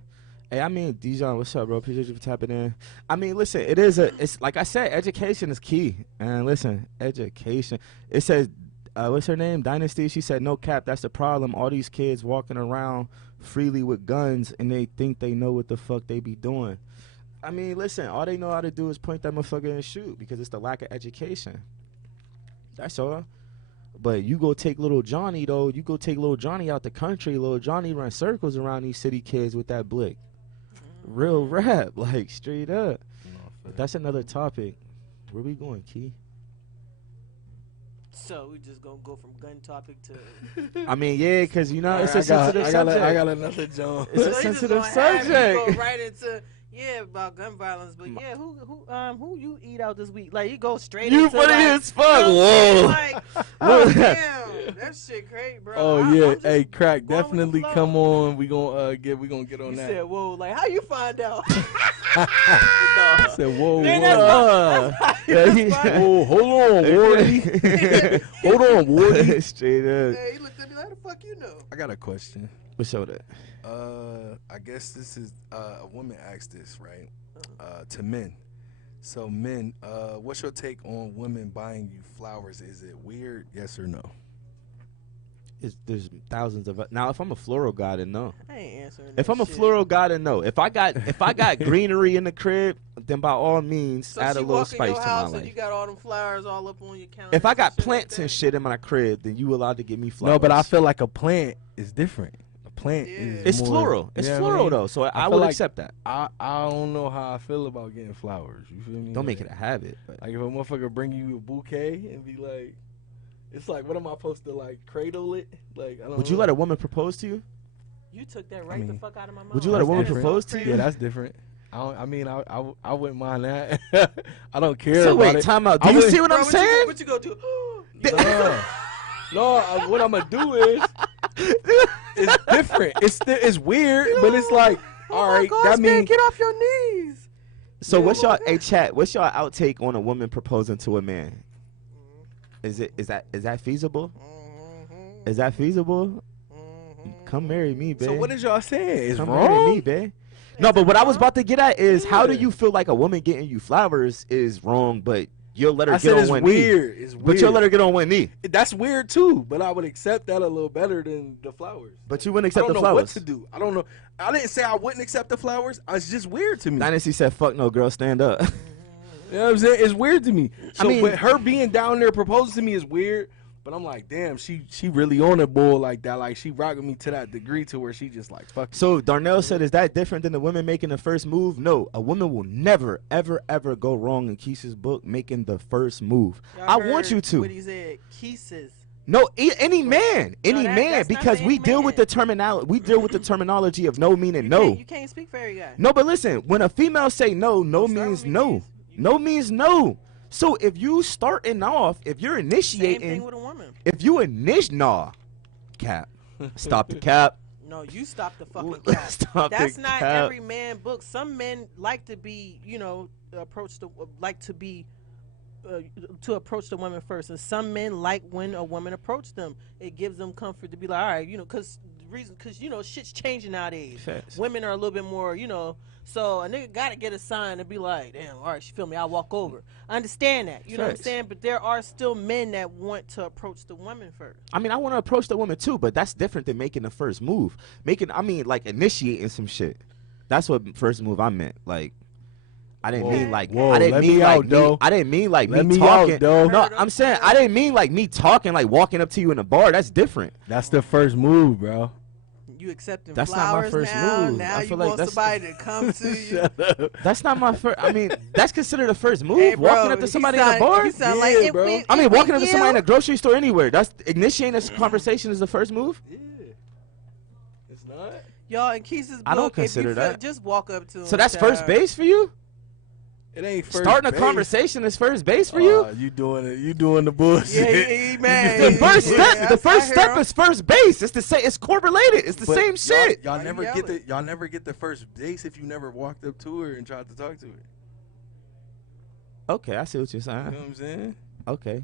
Hey, I mean, Dijon, what's up, bro? Appreciate you for tapping in. I mean, listen, it's like I said, education is key. And listen, education. It says, what's her name? Dynasty. She said, no cap, that's the problem. All these kids walking around freely with guns and they think they know what the fuck they be doing. I mean, listen, all they know how to do is point that motherfucker and shoot because it's the lack of education. That's all. But you go take little Johnny, though. You go take little Johnny out the country. Little Johnny run circles around these city kids with that blick. Real rap, like straight up. But that's another topic. Where we going, Key? So we just gonna go from gun topic to. I mean, yeah, because you know All it's right, a sensitive subject. I got another John. It's a So he just sensitive gonna have you subject. Go right into about gun violence, but yeah, who you eat out this week? Like you go straight. You into, funny like, as fuck. you know what I'm saying? Whoa. Like, oh damn, that shit great, bro. Oh I'm yeah, just hey Crack, going with the definitely flow. come on. We gonna get on You that. said whoa, like how you find out? I said whoa, Man, whoa. that's Yeah, he- Whoa, hold on, Wardy. Hold on, Wardy. Straight up. Yeah, he looked at me like, how the fuck you know? I got a question. What's up that? I guess this is a woman asked this, right? To men. So men, what's your take on women buying you flowers? Is it weird? Yes or no? There's thousands of now. If I'm a floral guy, then no. I ain't answering. If that I'm a shit. floral guy, then no. If I got greenery in the crib, then by all means So add a she little walk in spice your to my house and life. you got all them flowers all up on your counter. If I got shit plants like and that. shit in my crib, then you allowed to give me flowers. No, but I feel like a plant is different. A plant Yeah. is it's more, floral. It's you know what I floral mean? though, so I feel would like accept that. I don't know how I feel about getting flowers. You feel me? Don't make Like- it a habit. But Like if a motherfucker bring you a bouquet and be like, it's like, what am I supposed to like cradle it? Like, I don't would you know. let a woman propose to you? You took that right mean, the fuck out of my mouth. would you let a That's woman different. propose to you? Yeah, that's different. I wouldn't mind that. I don't care So about wait, it. time out. I Do you would- see what Bro, I'm saying? What you go do? What I'm gonna do is, it's different. It's weird, but it's like, all right, that means get off your knees. So Yeah, what's well, y'all? Hey, chat. What's y'all outtake on a woman proposing to a man? Is that feasible? Is that feasible? Come marry me, babe. so. What is y'all saying? It's Come marry wrong. me, babe. No, but what I was about to get at is how do Yeah. you feel like a woman getting you flowers is wrong, but you'll let her I get said on it's one knee. weird. It's weird. But you'll let her get on one knee. That's weird too. But I would accept that a little better than the flowers. But you wouldn't I accept don't the know what flowers. to do. I don't know. I didn't say I wouldn't accept the flowers. It's just weird to me. Dynasty said, "Fuck no, girl, stand up." You know what I'm saying? It's weird to me. So, mean- but her being down there proposing to me is weird. But I'm like, damn, she really on a bull like that. Like she rocking me to that degree to where she just like fuck. So Darnell said, is that different than the women making the first move? No, a woman will never, ever, ever go wrong in Keisha's book making the first move. Y'all I want heard you to. What he said, kisses. No, any man, No, that's not because we any deal with man. the terminology. We deal with the terminology of no meaning no. You can't speak for every guy. No, but listen, when a female say no, no Start means with me, no. Keith. No means no. So if you starting off, if you're Same initiating, thing with a woman. if you cap, stop the cap. No, you stop the fucking cap. Stop That's the not cap. every man book. Some men like to be, to approach the woman first, and some men like when a woman approach them. It gives them comfort to be like, all right, because shit's changing nowadays. Facts. Women are a little bit more, so a nigga gotta get a sign and be like, damn, all right, she feel me, I'll walk over. I understand that, you know what I'm Facts. saying? But there are still men that want to approach the woman first. I mean, I want to approach the woman too, but that's different than making the first move. Like initiating some shit. That's what first move I meant. Like, I didn't mean like Whoa, I didn't let mean me like out, me. though. I didn't mean like Let me me out, talking. though. No, I'm saying I didn't mean like me talking, like walking up to you in a bar. That's different. That's the first move, bro. You accepting That's not my flowers first now. move. Now I you feel like want that's- somebody to come to you. Shut up. That's not my first. I mean, that's considered a first move. Hey, bro, walking up to he somebody in sound- a bar. he sound Yeah, like it bro. went- I mean, it walking up went to somebody in you. a grocery store anywhere. That's initiating this conversation is the first move. Yeah. It's not. Y'all in Keisha's book, I don't if you consider feel- that. just walk up to him. So that's child. first base for you. It ain't first Starting a base. conversation is first base for you. You doing it? You doing the bullshit? Yeah, he mad. The first Yeah, step, the first I hear step him. is first base. It's the same. It's correlated. It's the But same shit. Y'all Why never you get the yelling? y'all never get the first base if you never walked up to her and tried to talk to her. Okay, I see what you're You know saying. what I'm saying? Okay,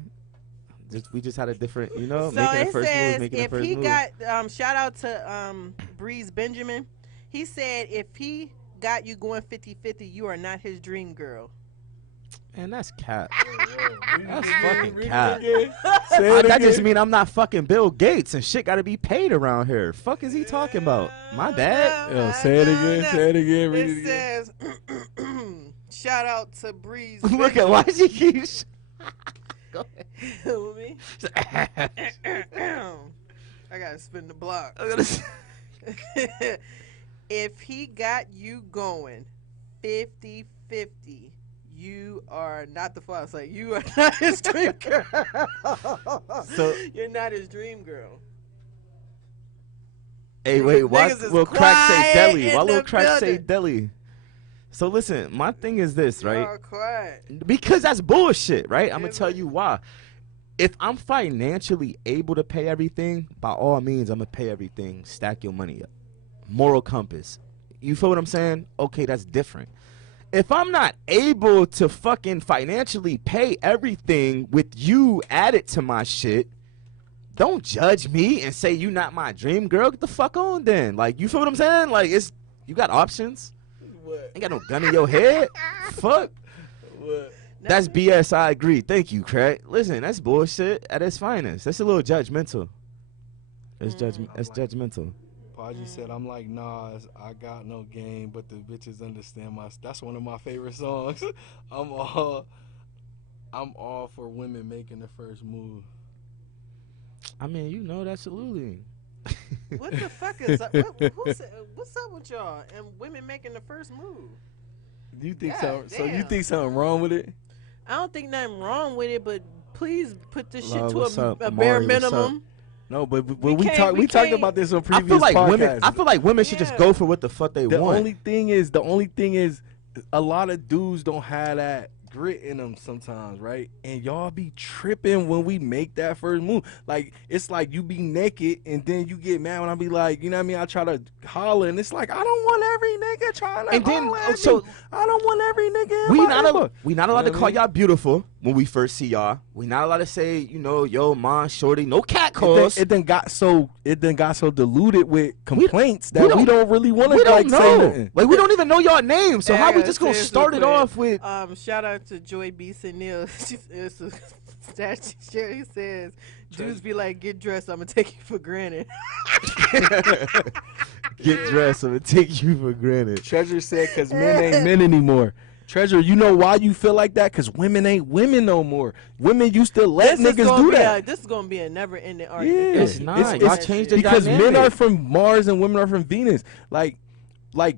we just had a different, So making the it first says move, making the if first he move. got shout out to Breeze Benjamin. He said if he got you going 50-50, you are not his dream girl. Man, that's cap. That's fucking cap. Say That it just again. mean I'm not fucking Bill Gates and shit got to be paid around here. Fuck is he talking about? My bad. Yo, say it again. Say it again. Read it It again. says shout out to Breeze. Look at why she keeps. Go With me. ahead. I gotta spin the block. I'm gonna say- If he got you going 50-50, you are not the father. Like, you are not his dream girl. So- you're not his dream girl. Hey, wait, why Niggas is will Crack say quiet deli? in Why will the Crack say building. deli? So listen, my thing is this, right? Y'all quiet. Because that's bullshit, right? I'm Yeah, gonna tell but- you why. If I'm financially able to pay everything, by all means, I'm gonna pay everything. Stack your money up. Moral compass. You feel what I'm saying? Okay, that's different. If I'm not able to fucking financially pay everything with you added to my shit, don't judge me and say you not my dream girl. Get the fuck on then. Like, you feel what I'm saying? Like, you got options. What? Ain't got no gun in your head. Fuck. What? That's BS. I agree. Thank you, Craig. Listen, that's bullshit at its finest. That's a little judgmental. That's judgmental. Paji said, "I'm like Nas. I got no game, but the bitches understand my." That's one of my favorite songs. I'm all for women making the first move. I mean, absolutely. What the fuck is up? What's up with y'all and women making the first move? Do you think God so? So you damn. think something wrong with it? I don't think nothing wrong with it, but please put this shit Love, to what's up? a bare Amari, what's up? minimum. No, but We we can't- talked. we We talked can't- about this on I previous feel like podcasts. women should just Yeah. go for what the fuck they the want. only thing is, a lot of dudes don't have that grit in them sometimes, right? And y'all be tripping when we make that first move. Like, it's like you be naked and then you get mad when I be like, you know what I mean? I try to holler and it's like, I don't want every nigga trying to And then, holler at so- me. I don't want every nigga in we my not inbox. we not allowed You know to what call I mean? y'all beautiful when we first see y'all. We not allowed to say, yo, ma, shorty, no cat It calls. then got so diluted with complaints we that don't- we don't really want to we don't like say know. nothing. Like, we don't even know y'all names. So Hey, I how we gotta just gonna say this start real it quick. off with? Shout out to Joy B. Neal. She says, dudes be like, get dressed, I'm gonna take you for granted. Get dressed. I'm gonna take you for granted. Treasure said, because men ain't men anymore. Treasure, you know why you feel like that? Because women ain't women no more. Women used to let This is niggas gonna do be that. this is gonna be a never-ending Yeah, argument. It's not. Y'all changed the because men dynamic. are from Mars and women are from Venus. Like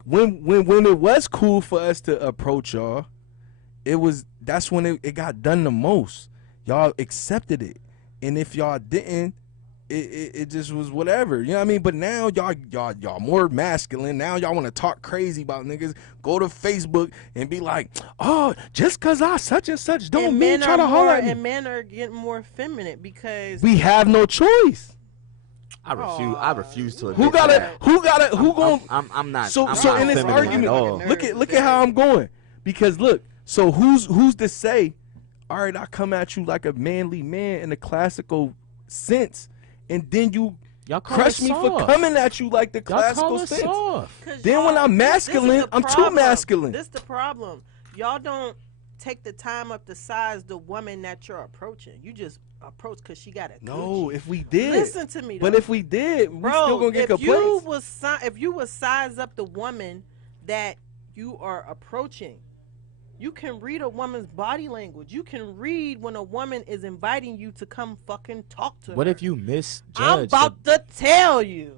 when it was cool for us to approach y'all, that's when it got done the most. Y'all accepted it, and if y'all didn't, it just was whatever. You know what I mean? But now y'all more masculine. Now y'all want to talk crazy about niggas. Go to Facebook and be like, oh, just cause I such and such don't And mean men try are to holler more, at me. and men are getting more feminine because We have no choice. I refuse to admit Who that. gonna? I'm not. So I'm so not in this feminine argument, at all. look at how I'm going. Because look, so who's to say, all right, I come at you like a manly man in the classical sense, and then you Y'all call crush us me for soft. coming at you like the Y'all call classical us sense. soft. Then when I'm masculine, I'm too masculine. This the problem. Y'all don't take the time up to size the woman that you're approaching. You just approach because she got a No, coochie. if we did, Listen to me, though. but if we did, we Bro, still gonna get if you complaints. if you would size up the woman that you are approaching, you can read a woman's body language. You can read when a woman is inviting you to come fucking talk to her. What if you misjudge? I'm about to tell you.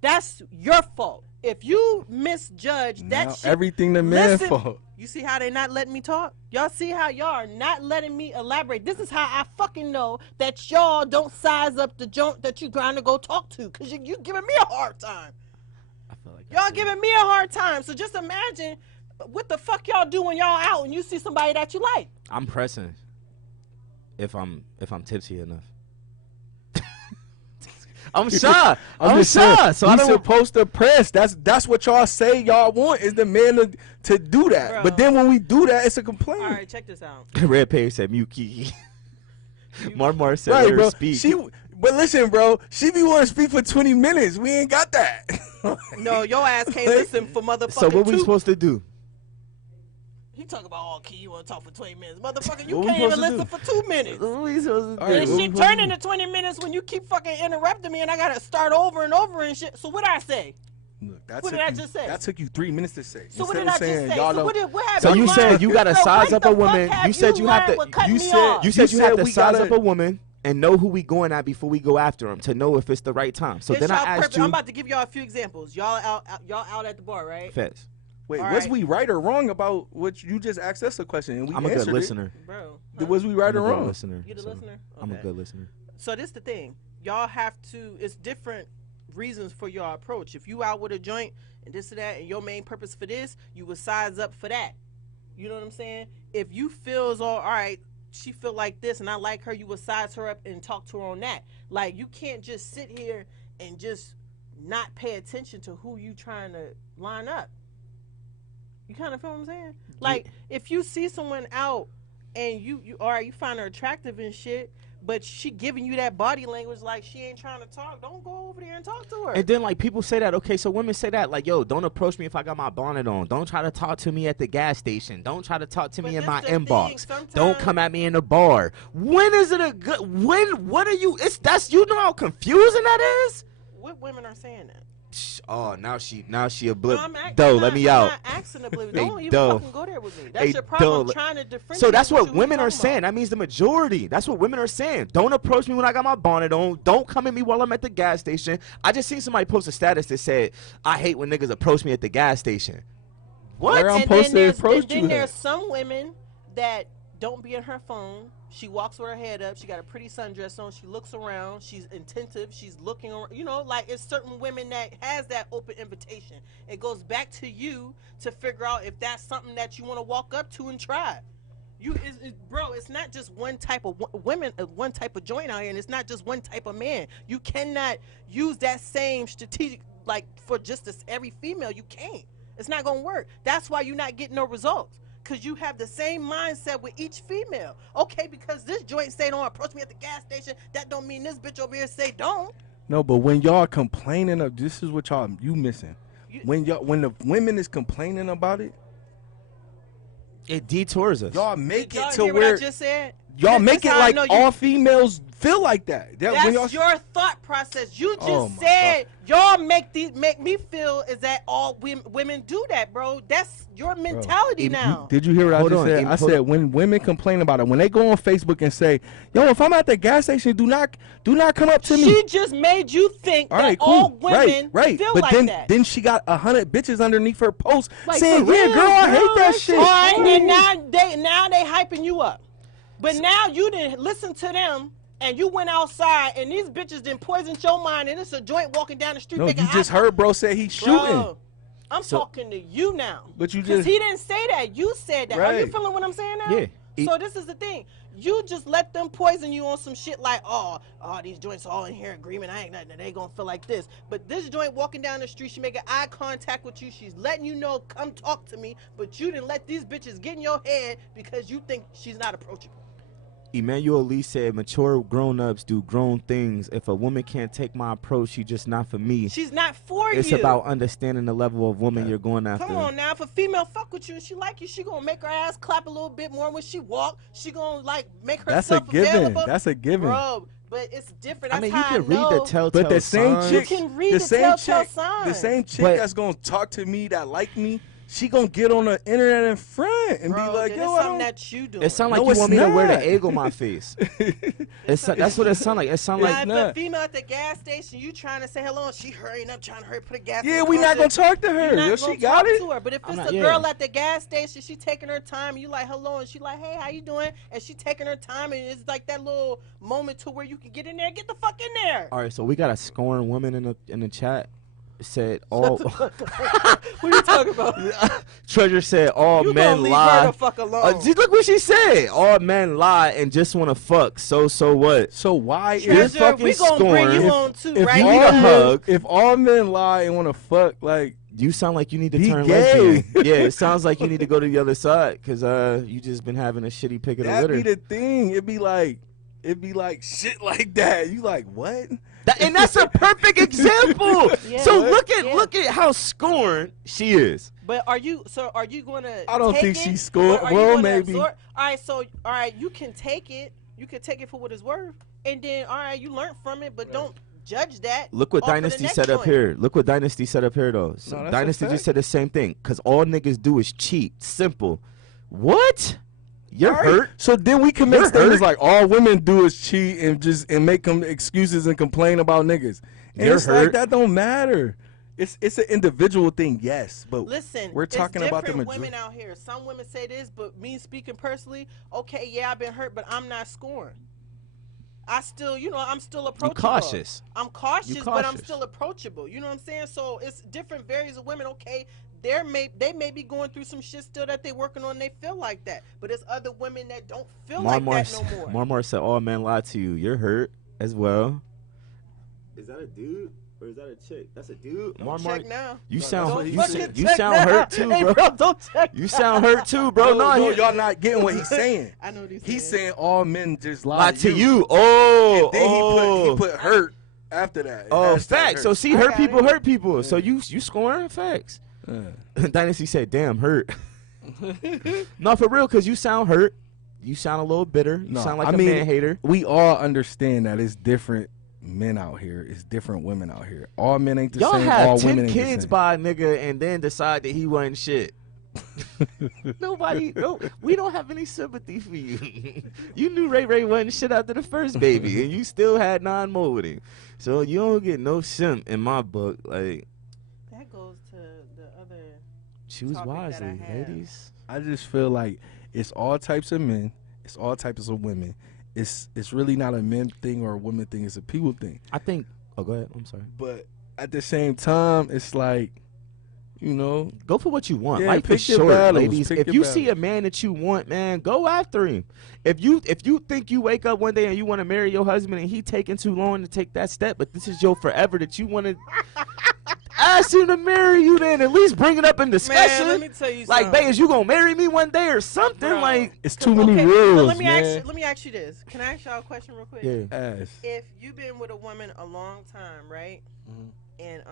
That's your fault. If you misjudge that Now shit, everything the man listen, fault. You see how they not letting me talk? Y'all see how y'all are not letting me elaborate. This is how I fucking know that y'all don't size up the joint that you trying to go talk to, because you giving me a hard time. I feel like Y'all giving me a hard time. So just imagine what the fuck y'all do when y'all out and you see somebody that you like. I'm pressing. If I'm tipsy enough. I'm shy. I'm just shy. saying, So we I don't. supposed to press. That's what y'all say y'all want is the man to do that. Bro. But then when we do that, it's a complaint. All right, check this out. Red Page said mute Kiki. Marmar said Right, let her bro. speak. But listen, bro. She be wanting to speak for 20 minutes. We ain't got that. No, your ass can't listen for motherfucking So what we 2. supposed to do? He talking about, oh, Key, you want to talk for 20 minutes. Motherfucker, you What we can't even supposed to listen for 2 minutes. What we supposed to All right, And what shit we turn into 20 minutes when you keep fucking interrupting me and I gotta start over and over and shit. So what I say? Look, What did I just say? That took you 3 minutes to say. So what Instead did I of just saying, say? y'all So don't- what have So you learned? said you gotta So size what up the a fuck woman. have You said you have learned with to. cutting you me said- off? You said you have to we size gotta- up a woman and know who we going at before we go after him to know if it's the right time. So It's then I y'all asked perfect. you. I'm about to give y'all a few examples. Y'all out at the bar, right? Fetch. Wait, All was right. we right or wrong about what you just asked us a question and we I'm a good answered it? listener. Bro. Was we right I'm or a good wrong? listener. You the so listener? I'm a Okay. good listener. So this the thing. Y'all have to, it's different reasons for your approach. If you out with a joint and this and that and your main purpose for this, you would size up for that. You know what I'm saying? If you feels all right, she feel like this and I like her, you would size her up and talk to her on that. Like, you can't just sit here and just not pay attention to who you trying to line up. You kind of feel what I'm saying? Like, if you see someone out and you all right, you find her attractive and shit, but she giving you that body language like she ain't trying to talk, don't go over there and talk to her. And then like people say that, okay, so women say that like, yo, don't approach me if I got my bonnet on. Don't try to talk to me at the gas station. Don't try to talk to But me in this my the thing, inbox. sometimes- Don't come at me in the bar. When is it a good what are you you know how confusing that is? What women are saying that? Oh, now she a No, blip. I'm Doe, let me out. I'm not asking to believe. Hey, Don't even Doe. fucking go there with me. That's Hey, your problem. Doe. I'm trying to differentiate. So that's with what you women you are talking saying. about. That means the majority. That's what women are saying. Don't approach me when I got my bonnet on. Don't come at me while I'm at the gas station. I just seen somebody post a status that said, I hate when niggas approach me at the gas station. What? Where I'm And supposed then to there's, approach and then you there's at? some women that don't be in her phone. She walks with her head up. She got a pretty sundress on. She looks around. She's attentive. She's looking around. You know, like it's certain women that has that open invitation. It goes back to you to figure out if that's something that you want to walk up to and try. Bro, it's not just one type of women, one type of joint out here, and it's not just one type of man. You cannot use that same strategic, like, for just every female. You can't. It's not going to work. That's why you're not getting no results. Because you have the same mindset with each female. Okay, because this joint say don't approach me at the gas station, that don't mean this bitch over here say don't. No, but when y'all complaining of this is what you missing. When the women is complaining about it, It detours us. y'all make Y'all it to hear where what I just said? y'all This make is it how I like know you- all females feel like that. When y'all, That's your thought process. You just Oh, my said y'all make me feel is that all women do that, bro. That's your mentality now. Did you hear what Hold I just on, said? Em, I hold said on. when women complain about it, when they go on Facebook and say, "Yo, if I'm at the gas station, do not come up to me." She just made you think All that right, cool. all women right. feel But like that. then she got 100 bitches underneath her post Like, saying, for "Yeah, real, girl, I girl, hate that that shit." All right, Ooh. and now they hyping you up. But now you didn't listen to them, and you went outside, and these bitches didn't poison your mind, and it's a joint walking down the street. No, making you just eye heard bro say he's shooting. Bro, I'm So- talking to you now. But you Because just- he didn't say that. You said that. Are you Right. feeling what I'm saying now? Yeah. So this is the thing. You just let them poison you on some shit like, oh, these joints all in here agreement. I ain't nothing. They gonna feel like this. But this joint walking down the street, she making eye contact with you. She's letting you know, come talk to me. But you didn't let these bitches get in your head because you think she's not approachable. Emmanuel Lee said, mature grown-ups do grown things. If a woman can't take my approach, she just not for me. She's not for It's you. about understanding the level of woman you're going after. Come on now, if a female fuck with you and she like you, she gonna make her ass clap a little bit more when she walk. She gonna like make That's a herself given. available. That's a given. Bro, but it's different. I That's mean, you how can read know. the telltale But the same signs. chick, You can read the the same telltale chick, the signs. same chick But- that's gonna talk to me that like me, she gonna get on the internet in front and Bro, be like, then "Yo, it's I something don't." that you doing. It sound like No, you it's want me to wear not. the egg on my face. That's what it sound like. It sound Now, like if nah. a female at the gas station, you trying to say hello, and she hurrying up, trying to hurry put a gas. Yeah, in the we car, not gonna then talk to you her. not Yo, gonna she got talk it. to her. But if I'm it's not- a yeah. girl at the gas station, she taking her time, and you like hello, and she like, hey, how you doing? And she taking her time, and it's like that little moment to where you can get in there, get the fuck in there. All right, so we got a scorned woman in the chat. Said all What are you talking about? Treasure said all You men gonna leave lie. her the fuck alone? See, look what she said. All men lie and just want to fuck. So what? So why You're is Treasure, fucking we gonna bring you scorned. on too, if right? you all need a now. men, hug. if all men lie and want to fuck, like You sound like you need to Be turn gay. lesbian. Yeah, it sounds like you need to go to the other side because you just been having a shitty pick of the that litter. be the thing. It'd be like shit like that. You like what? And that's a perfect example. Yeah. So Yeah. look at how scorned she is. But are you gonna? I don't take think it, she scored. or are you Well, gonna maybe. absorb- all right, you can take it. You can take it for what it's worth, and then all right, you learn from it, but don't judge that. Look what off of the Dynasty next set up joint. here. Look what Dynasty set up here though. So No, that's a Dynasty fact. just said the same thing. Cause all niggas do is cheat. Simple. What? You're All right. hurt. So then we can make You're statements hurt. like all women do is cheat and make them excuses and complain about niggas. And You're it's like hurt. that don't matter. It's an individual thing, yes, but Listen, we're talking it's about the different majority. women out here. Some women say this, but me speaking personally, okay, yeah, I've been hurt, but I'm not scorned. I still, I'm still approachable. cautious. I'm cautious, You but I'm cautious. still approachable. You know what I'm saying? So it's different varies of women. Okay, they may be going through some shit still that they working on. They feel like that, but there's other women that don't feel like that no more. Marmar said all men lie to you. You're hurt as well. Is that a dude or is that a chick? That's a dude. Don't Marmar, check now. you No, sound that's what he you, said. you Check sound now. hurt too, Hey, bro. don't check. You sound hurt too, bro. No, No, y'all not getting what he's saying. I know these. He's saying all men just lie, lie to you. Oh, And then oh. he put hurt after that. Oh, Hashtag facts. So hurt. see, I hurt got people it. hurt people. So you scoring facts. Dynasty said, "Damn, hurt." No, for real, cause you sound hurt. You sound a little bitter. You No, sound like I a mean, man hater. We all understand that it's different men out here. It's different women out here. All men ain't the Y'all same. have all 10 women ain't kids the same. by a nigga and then decide that he wasn't shit. Nobody, no, we don't have any sympathy for you. You knew Ray Ray wasn't shit after the first baby, and you still had 9 more with him. So you don't get no simp in my book. Like, That goes to the other. choose Topic that I wisely, have. ladies. I just feel like it's all types of men. It's all types of women. It's really not a men thing or a woman thing. It's a people thing. I think. Oh, go ahead. I'm sorry. But at the same time, it's like, Go for what you want. Yeah, Life pick is your short, battles, ladies. pick If your you see a battles. man that you want, man, go after him. If you think you wake up one day and you want to marry your husband and he taking too long to take that step, but this is your forever that you want to ask him to marry you, then at least bring it up in discussion. Man, let me tell you Like, something. babe, is you gonna marry me one day or something? Bro. Like, it's too many Okay, rules, so let me man. let me ask you this. Can I ask y'all a question real quick? yeah. Ass. If you've been with a woman a long time, right? Mhm. And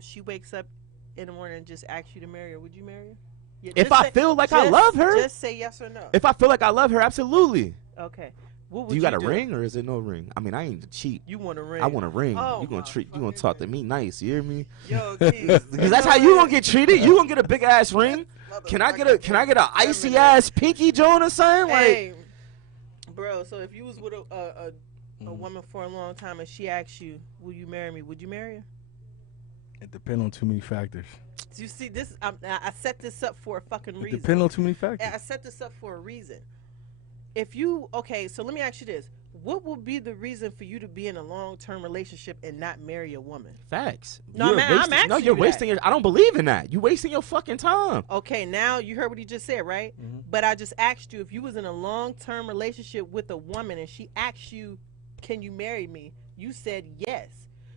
she wakes up in the morning and just asks you to marry her, would you marry her? Yeah, If just I feel like I just- love her, just say yes or no. if I feel like I love her, absolutely. Okay. What would Do you got a do? ring or is it no ring? I mean, I ain't to cheat. You want a ring? I want a ring. Oh, You gonna my treat? You gonna fucking talk to me nice? You hear me? Yo, Keith, Because that's how you gonna get treated. You gonna get a big ass ring. Can I get a icy ass pinky Joan or something? Like, Hey, bro. So if you was with a woman for a long time and she asked you, "Will you marry me?" Would you marry her? It depends on too many factors. Do you see this? I set this up for a fucking It reason. depends on too many factors. I set this up for a reason. If you okay, so let me ask you this: what would be the reason for you to be in a long-term relationship and not marry a woman? facts. No, You're man, I'm wasting- asking No, you're you wasting that. your. I don't believe in that. You wasting your fucking time. Okay, now you heard what he just said, right? Mhm. But I just asked you if you was in a long-term relationship with a woman and she asked you, "Can you marry me?" You said yes.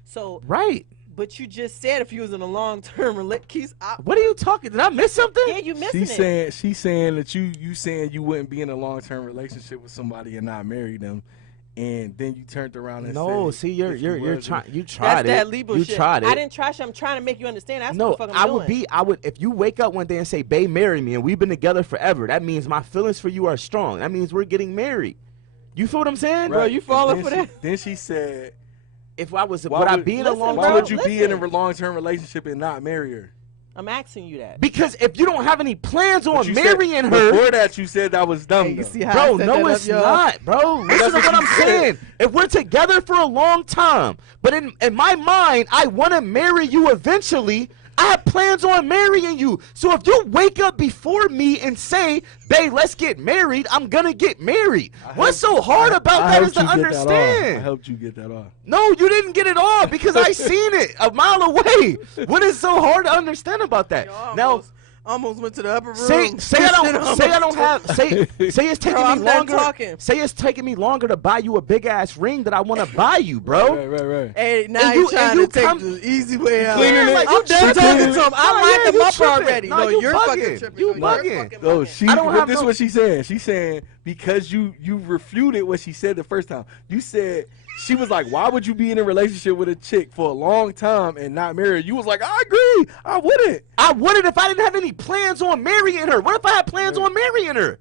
So, Right. but you just said if you was in a long-term relationship, What are you talking? Did I miss something? yeah, you missing it. She's saying that you saying you wouldn't be in a long term relationship with somebody and not marry them, and then you turned around and No, said, see, you're if you you're was, trying. You That's tried it. that Libra You shit. tried it. I didn't try shit. I'm trying to make you understand. That's No, what the fuck I I'm would doing. be. I would if you wake up one day and say, "Babe, marry me," and we've been together forever. That means my feelings for you are strong. That means we're getting married. You feel what I'm saying? Bro, you falling for that? Then she said, If I was, Why would I would- be in a Listen, long "Why bro, would you be in a listen. long term relationship and not marry her?" I'm asking you that. Because if you don't have any plans But on you marrying said, her, Before that, you said that was dumb. Hey, you though. see how I bro, set no, that it's up, y'all? not, bro. Listen to what what I'm you said. saying. If we're together for a long time, but in my mind, I want to marry you eventually. I have plans on marrying you. So if you wake up before me and say, "Babe, let's get married," I'm gonna get married. What's so hard about I that is helped to you get that off. I understand. helped you get that off. No, you didn't get it all because I seen it a mile away. What is so hard to understand about that? Y'all Now, almost went to the upper room. say I don't have say it's taking Bro, me I'm done longer. talking. Say it's taking me longer to buy you a big ass ring that I want to buy you, bro. Right. Hey, now And you you- trying and you to take come- the easy way out. cleaning it. I'm You done talking tripping. to him. I Nah, lined yeah, him you up tripping. already. Nah, No, you you're bugging. fucking tripping. You No, you're bugging. fucking No, bugging. she. I don't have This is no- what she's saying. She's saying because you refuted what she said the first time. You said she was like, "Why would you be in a relationship with a chick for a long time and not marry her?" You was like, "I agree. I wouldn't." I wouldn't if I didn't have any plans on marrying her. What if I had plans on marrying her?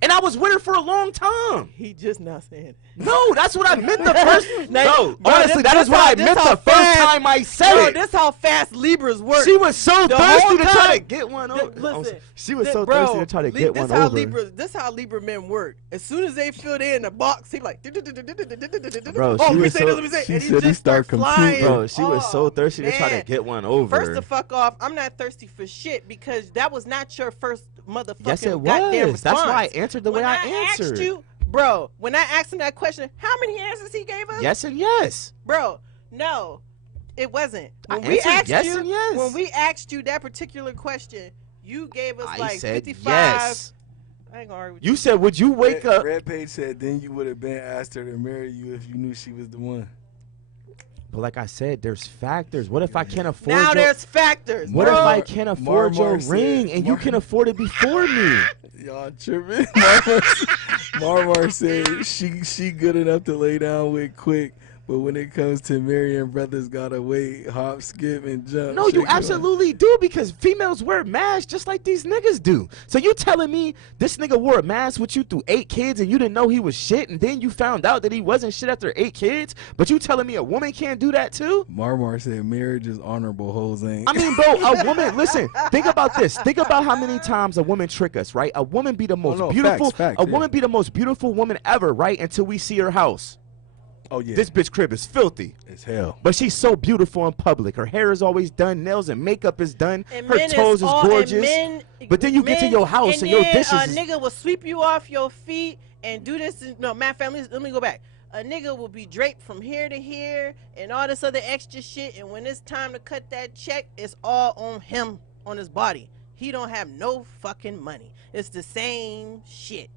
And I was with her for a long time. He just not saying it. No, that's what I meant the first. Now, No, bro, honestly, this- that is this what how- I this meant how the first fast- time I said Bro, it. this how fast Libras work. She was so The thirsty whole to try to time- get one Th- over. listen, She was th- so bro, thirsty to try to Li- get this one how over. This how Libra men work. As soon as they feel they in the box, he like, Bro, oh, she let me was say so- this, let me say. she And he said he just start start flying. competing. Bro, she was so Oh, thirsty to try to man. get one over. First the fuck off, I'm not thirsty for shit because that was not your first motherfucking Yes, it goddamn was. That's why I response. answered the When way I asked answered. you, bro, when I asked him that question, how many answers he gave us? Yes and yes. Bro, no, it wasn't. I When we answered asked yes you, and yes. when we asked you that particular question, you gave us I like said 55. yes. I ain't gonna argue with You said, would you wake up? Red Page said, "Then you would have been asked her to marry you if you knew she was the one." But like I said, there's factors. What if I can't afford Now your, there's factors. what bro. if I can't afford Mar your said- ring and you Mar- can afford it before me? Y'all tripping. Marmar said she good enough to lay down with quick, but when it comes to marrying, brothers gotta wait, hop, skip, and jump. No, you Shake it off. absolutely do because females wear masks just like these niggas do. So you telling me this nigga wore a mask with you through 8 kids and you didn't know he was shit and then you found out that he wasn't shit after 8 kids? But you telling me a woman can't do that too? Marmar said marriage is honorable, Jose. I mean, bro, a woman, listen, think about this. Think about how many times a woman trick us, right? A woman be the most no, beautiful, facts, a yeah. woman be the most beautiful woman ever, right? Until we see her house. oh yeah, This bitch crib is filthy. it's hell. But she's so beautiful in public. Her hair is always done, nails and makeup is done. And Her men toes is all- and gorgeous. men- But then you get to men- your house and your then dishes A is- nigga will sweep you off your feet and do this. No, matter of fact, let me go back. A nigga will be draped from here to here and all this other extra shit. And when it's time to cut that check, it's all on him, on his body. He don't have no fucking money. It's the same shit.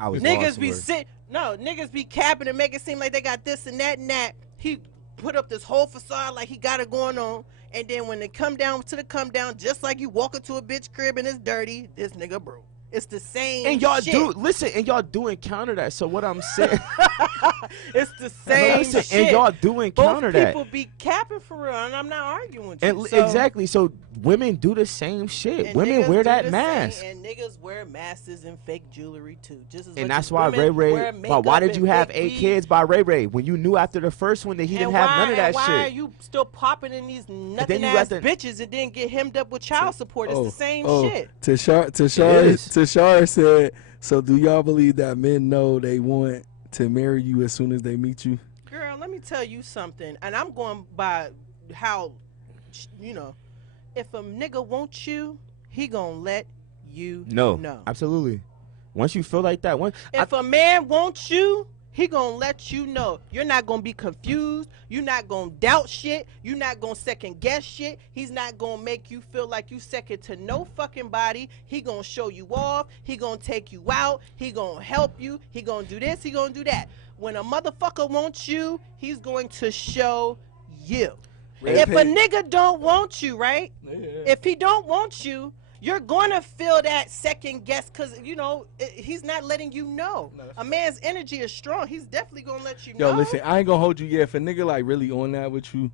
I was Niggas lost be for it. niggas be capping and make it seem like they got this and that and that. He put up this whole facade like he got it going on, and then when they come down to the come down, just like you walk into a bitch crib and it's dirty, this nigga broke. It's the same. And y'all shit. do listen, and y'all do encounter that. So what I'm saying, It's the No, same listen, shit. and y'all do encounter Both that. people be capping for real, and I'm not arguing with And you. So, exactly. So women do the same shit. and Women niggas wear do that the mask. same, and niggas wear masks and fake jewelry too. Just as much And that's as why women Ray wear Ray. Why did makeup you and have fake 8 weed. kids by Ray Ray when you knew after the first one that he didn't have none of that why shit? are you still popping in these nothing you ass got the- bitches and then get hemmed up with child support? It's the same shit. Tashara said, so do y'all believe that men know they want to marry you as soon as they meet you? Girl, let me tell you something, and I'm going by how, you know, if a nigga wants you, he gonna let you No, know. absolutely. Once you feel like that, If a man wants you, he gonna let you know. You're not gonna be confused. You're not gonna doubt shit. You're not gonna second guess shit. He's not gonna make you feel like you second to no fucking body. He gonna show you off. He gonna take you out. He gonna help you. He gonna do this. He gonna do that. When a motherfucker wants you, he's going to show you. If a nigga don't want you, right? If he don't want you, you're going to feel that second guess because, you know, he's not letting you know. A man's energy is strong. He's definitely going to let you know. Yo, listen, I ain't gonna hold you. Yeah, if a nigga like really on that with you,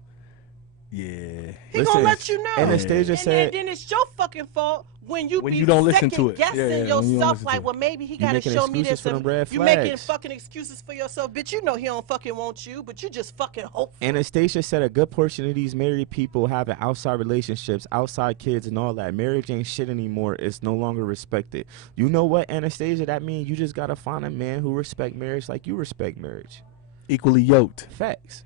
yeah, He going to let you know. Anastasia and said, then it's your fucking fault when you be don't listen to it. guessing Yeah, when you don't yourself listen to like, it. well, maybe he got to making show me excuses this. for them red You making flags. fucking excuses for yourself. Bitch, you know he don't fucking want you, but you just fucking hope. Anastasia said a good portion of these married people having outside relationships, outside kids and all that. Marriage ain't shit anymore. It's no longer respected. You know what, Anastasia? That means you just gotta find a man who respect marriage like you respect marriage. equally yoked. Facts.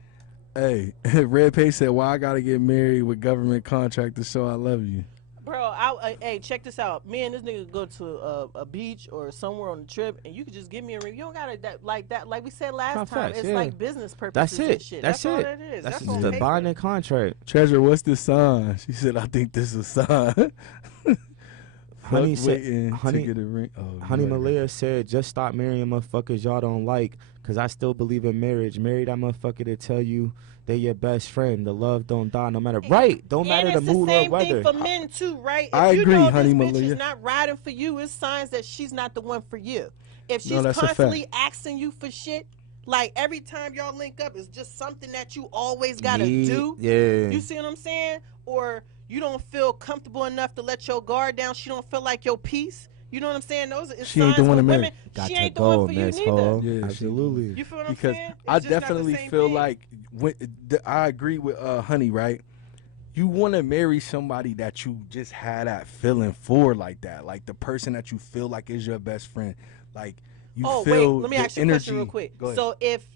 Hey, Red Pay said, why I gotta get married with government contract to show I love you? Bro, hey, check this out. Me and this nigga go to a beach or somewhere on the trip, and you could just give me a ring. You don't gotta like we said last No, time. facts, It's yeah. like business That's purposes and it. shit. That's all it. that is. That's on the paper. binding contract. Treasure, what's the sign? She said, I think this is a sign. Honey Fuck said, waiting honey, to get a ring. Oh, Honey you already Malaya said, just stop marrying motherfuckers y'all don't like, because I still believe in marriage. Marry that motherfucker to tell you they your best friend. The love don't die no matter. Right. Don't matter the And mood it's the or same weather. thing for men too, right? If I you agree, know Honey this bitch Malaya. is not riding for you, it's signs that she's not the one for you. If No, she's that's a constantly asking you for shit, like every time y'all link up, it's just something that you always gotta do. Yeah. You see what I'm saying? Or you don't feel comfortable enough to let your guard down. She don't feel like your peace. You know what I'm saying? Those are She ain't the signs one for to marry. women. Got She to ain't the go, one for you Miss neither. Hall. Yeah, she- Absolutely. You feel what I'm because saying? It's I just not the definitely same feel thing. like I agree with Honey, right? You want to marry somebody that you just had that feeling for, like that, like the person that you feel like is your best friend, like you Oh feel. wait, let me the ask you a energy. question real quick. Go ahead. So if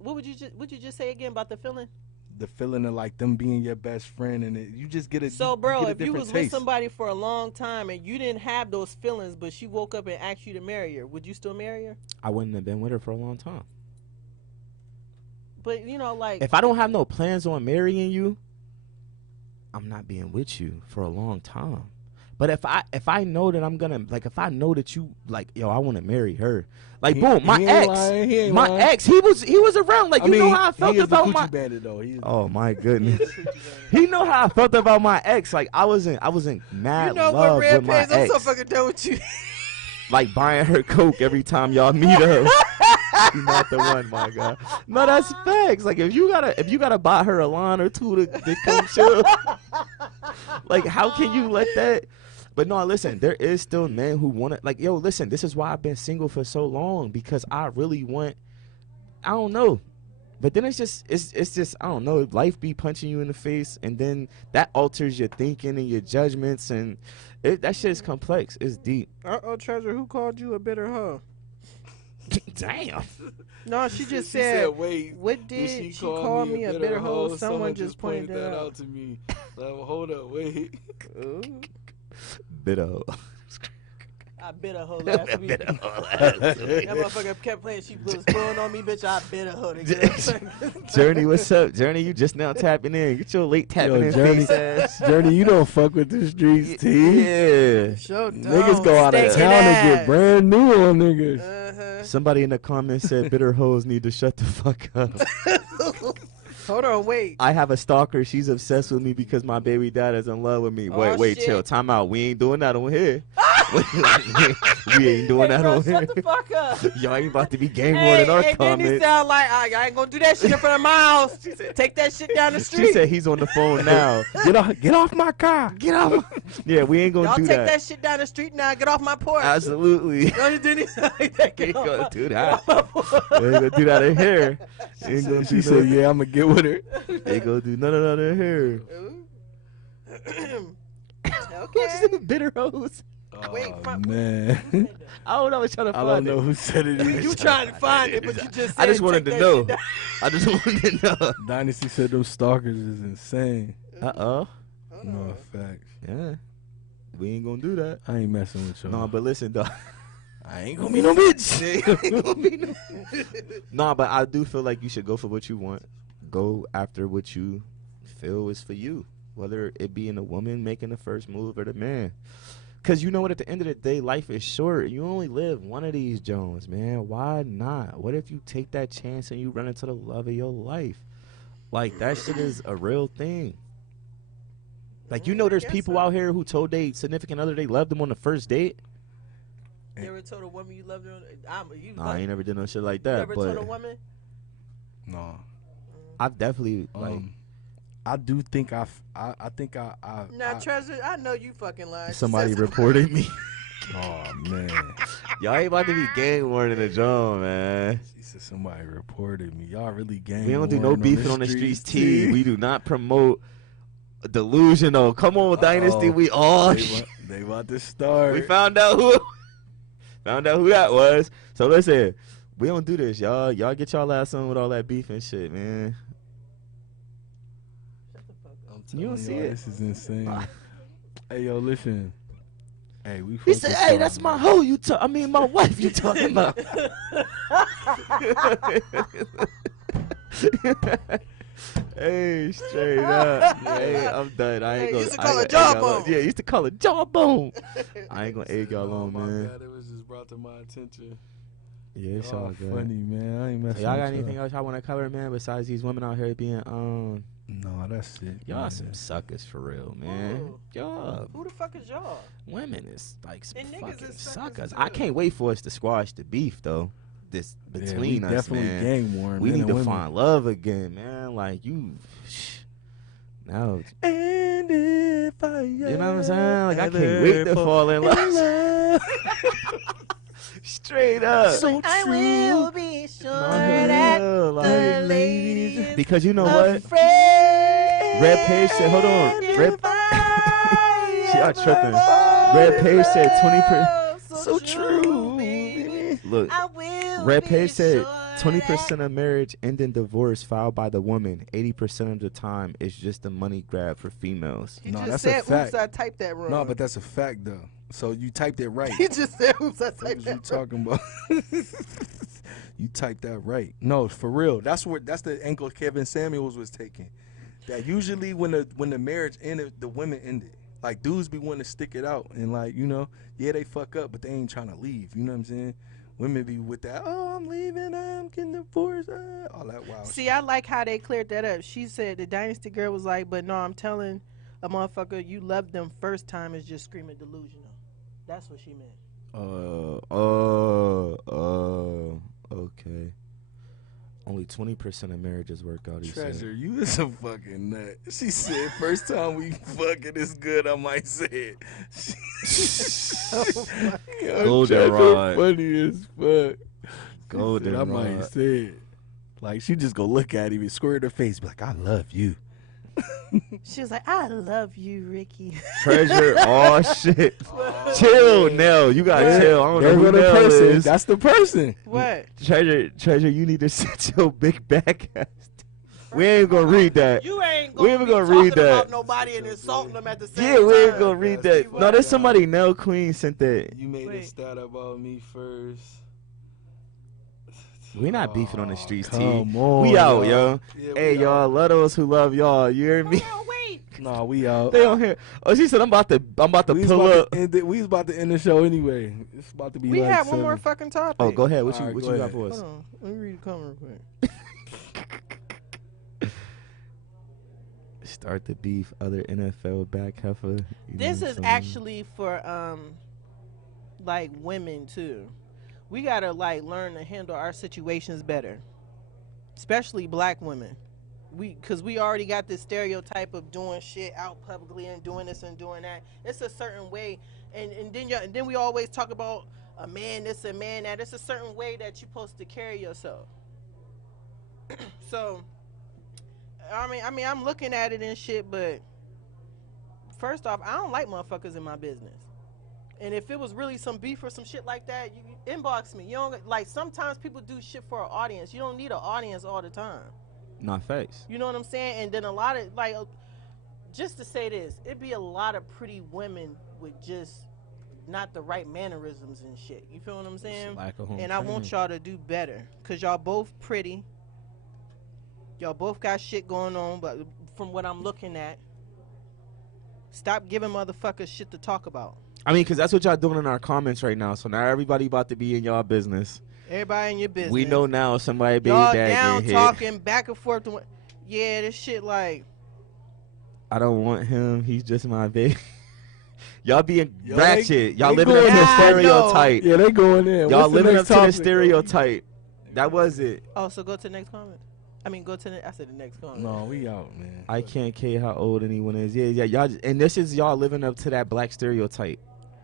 what you just say again about the feeling? The feeling of like them being your best friend, and you just get a. So bro, get a if you different was taste. with somebody for a long time and you didn't have those feelings, but she woke up and asked you to marry her, would you still marry her? I wouldn't have been with her for a long time. But you know, like If I don't have no plans on marrying you, I'm not being with you for a long time. But if I know that I'm gonna, like, if I know that you, like, yo, I want to marry her, like, boom, my he ain't ex, lying, he ain't my lying. ex, he was around, like, you know how I felt he is about the my. coochie bandit though. He is Oh my goodness, he know how I felt about my ex. Like, I wasn't mad you know what, love Red with my Pants, I'm so ex. fucking done with you. Like buying her Coke every time y'all meet her. You're not the one, my God. No, that's facts. Like if you gotta buy her a line or two to come chill, like how can you let that? But no, listen, there is still men who want to, like, yo, listen, this is why I've been single for so long, because I really want, I don't know. But then it's just I don't know, life be punching you in the face, and then that alters your thinking and your judgments, and that shit is complex. It's deep. Treasure, who called you a bitter hoe? Damn. No, she just said, wait. what did she call me a bitter hoe? Someone just pointed that out. to me. Hold up, wait. Bitter. I bit a hoe last week. Bitter. That motherfucker kept playing. She was pulling on me, bitch. I bit a hoe. Journey, what's up? Journey, you just now tapping in. Get your late tapping in Journey. face ass. Journey, you don't fuck with the streets, T. Yeah. Sure Niggas go out of town and get brand new on niggas. Somebody in the comments said bitter hoes need to shut the fuck up. Hold on, wait. I have a stalker. She's obsessed with me because my baby dad is in love with me. Oh, Wait, shit. chill. Time out. We ain't doing that on here. We ain't doing that bro, on here. shut the fuck up. Y'all ain't about to be gang warning our Then he comments. sound like, I ain't gonna do that shit in front of my house. She said, take that shit down the street. She said he's on the phone now. Get off my car. Get out. Yeah, we ain't gonna Y'all do take that. that shit down the street now. Get off my porch. Absolutely. Didn't he say that? We Get ain't off gonna my- do get that. off my porch. We ain't gonna do that in here. Ain't gonna She do said, no- "Yeah, I'm gonna get with her." Ain't gonna do none of that in here. Okay. Bitter hose. Wait, Oh, fuck. man. I don't know. I was trying to I find don't know it. who said it. Either. You trying to find it, but you just said I just wanted take to that know. shit down. I just wanted to know. Dynasty said them stalkers is insane. Uh-oh. No facts. Yeah. We ain't gonna do that. I ain't messing with y'all. No, but listen, dog. I ain't gonna be no bitch. No, but I do feel like you should go for what you want. Go after what you feel is for you. Whether it be in a woman making the first move or the man. Because you know what? At the end of the day, life is short. You only live one of these Jones, man. Why not? What if you take that chance and you run into the love of your life? Like, that shit is a real thing. Like, you know there's people out here who told their significant other they loved them on the first date? You ever told a woman you loved her? Nah, I ain't never did no shit like You that. ever But told a woman? No. I've definitely, like... I do think I think Now, I Treasure, I know you fucking lying. somebody reported me. oh man. Y'all ain't about to be gang warning the John, man. She said somebody reported me. Y'all really gang. We don't do no warring beefing on the streets, T. We do not promote delusional. Come on, Dynasty. We all. They about to start. We found out who that was. So listen, we don't do this, y'all. Y'all get y'all ass on with all that beef and shit, man. I'm You don't telling see y'all, it. This is insane. Hey yo, listen. Hey, we. He fuck said, with "Hey, y'all, that's my man. hoe. My wife. You talking about?" Hey, straight up. Hey, I'm done. I ain't Hey, gonna. used to I call ain't it gonna egg y'all jawbone. on. Yeah, used to call it jawbone. I ain't gonna egg y'all Oh on, my man. God, it was just brought to my attention. Yeah, it's all Y'all good. funny, man. I ain't messing. Y'all got with anything else y'all want to cover, man? Besides these women out here being No, that's it. y'all man. some suckers for real, man. Ooh. Y'all Who the fuck is y'all? women is like some And niggas fucking is suckers suckers. too. I can't wait for us to squash the beef though. This Yeah, we between us, definitely man. gang warring. We men need and to women. find love again, man. Like you. Now, And if I you know what I'm saying? Like I can't wait to fall in love. Straight up. So I true. will be sure No, that real, the like, lady is because you know what? afraid. Red Page said, hold on. Red, She y'all tripping. Red Page said 20%. So true, baby. Look, I will Red be Page said sure 20% of marriage end in divorce filed by the woman. 80% of the time it's just a money grab for females. He No, just that's a said, fact. oops, I typed that wrong. No, but that's a fact though. So you typed it right. He just said, oops, I What typed was you that wrong. talking about? You typed that right. No, for real. That's the angle Kevin Samuels was taking. That usually when the marriage ended, the women ended. Like dudes be wanting to stick it out and like, you know, yeah, they fuck up, but they ain't trying to leave. You know what I'm saying? Women be with that, oh, I'm leaving, I'm getting divorced, all that wild See, shit. I like how they cleared that up. She said the Dynasty girl was like, but no, I'm telling a motherfucker you loved them first time is just screaming delusional. That's what she meant. Okay. Only 20% of marriages work out. He Treasure, said. you is a fucking nut. She said, first time we fucking is good, I might say it. Yo, Golden Treasure rod. funny as fuck. Golden I might rod. say it. Like, she just go look at him and squirt her face, be like, I love you. She was like, I love you, Ricky. Treasure, oh shit. Chill, Nell. You gotta chill. I don't know There who go the Nell person. is. That's the person. What? Treasure, you need to sit your big back ass. We ain't gonna read that. You ain't We gonna ain't be gonna talking read that. about nobody and insulting them at the same Yeah, time. we ain't gonna read That's that. the No, there's fuck somebody, out. Nell Queen sent that. You made a Wait. stat about me first. We not beefing on the streets, T. Come on, We out, y'all. yo. Yeah, Hey, we y'all, out. love those who love y'all. You hear me? Hold on, wait. Nah, we out. They on here. Oh, she said I'm about to We was pull about up. to end it. We was about to end the show anyway. It's about to be We like have one more 7. fucking topic. Oh, go ahead. What All right, you go got ahead. for us? Hold on. Let me read the comment real quick. Start the beef. Other NFL back heifer. You know This what is I'm saying? actually for like women too. We gotta like learn to handle our situations better, especially black women. Cause we already got this stereotype of doing shit out publicly and doing this and doing that. It's a certain way, and then we always talk about a man this, a man that. It's a certain way that you're supposed to carry yourself. So, I'm looking at it and shit, but first off, I don't like motherfuckers in my business. And if it was really some beef or some shit like that, you inbox me. You don't like. Sometimes people do shit for an audience. You don't need an audience all the time. Not facts. You know what I'm saying? And then a lot of like, just to say this, it'd be a lot of pretty women with just not the right mannerisms and shit. You feel what I'm saying? Lack of home And I want y'all to do better, cause y'all both pretty. Y'all both got shit going on, but from what I'm looking at, stop giving motherfuckers shit to talk about. I mean, because that's what y'all doing in our comments right now. So now everybody about to be in y'all business. Everybody in your business. We know now somebody baby y'all dad down get hit. talking back and forth. Yeah, this shit like. I don't want him. He's just my baby. Y'all being Yo, ratchet. Y'all they living up to going the in. stereotype. Yeah, they going in. Y'all What's the living up next to the topic? stereotype. That was it. Oh, so go to the next comment. I mean, go to the. I said the next comment. No, we out, man. I can't care how old anyone is. Yeah, y'all. And this is y'all living up to that black stereotype.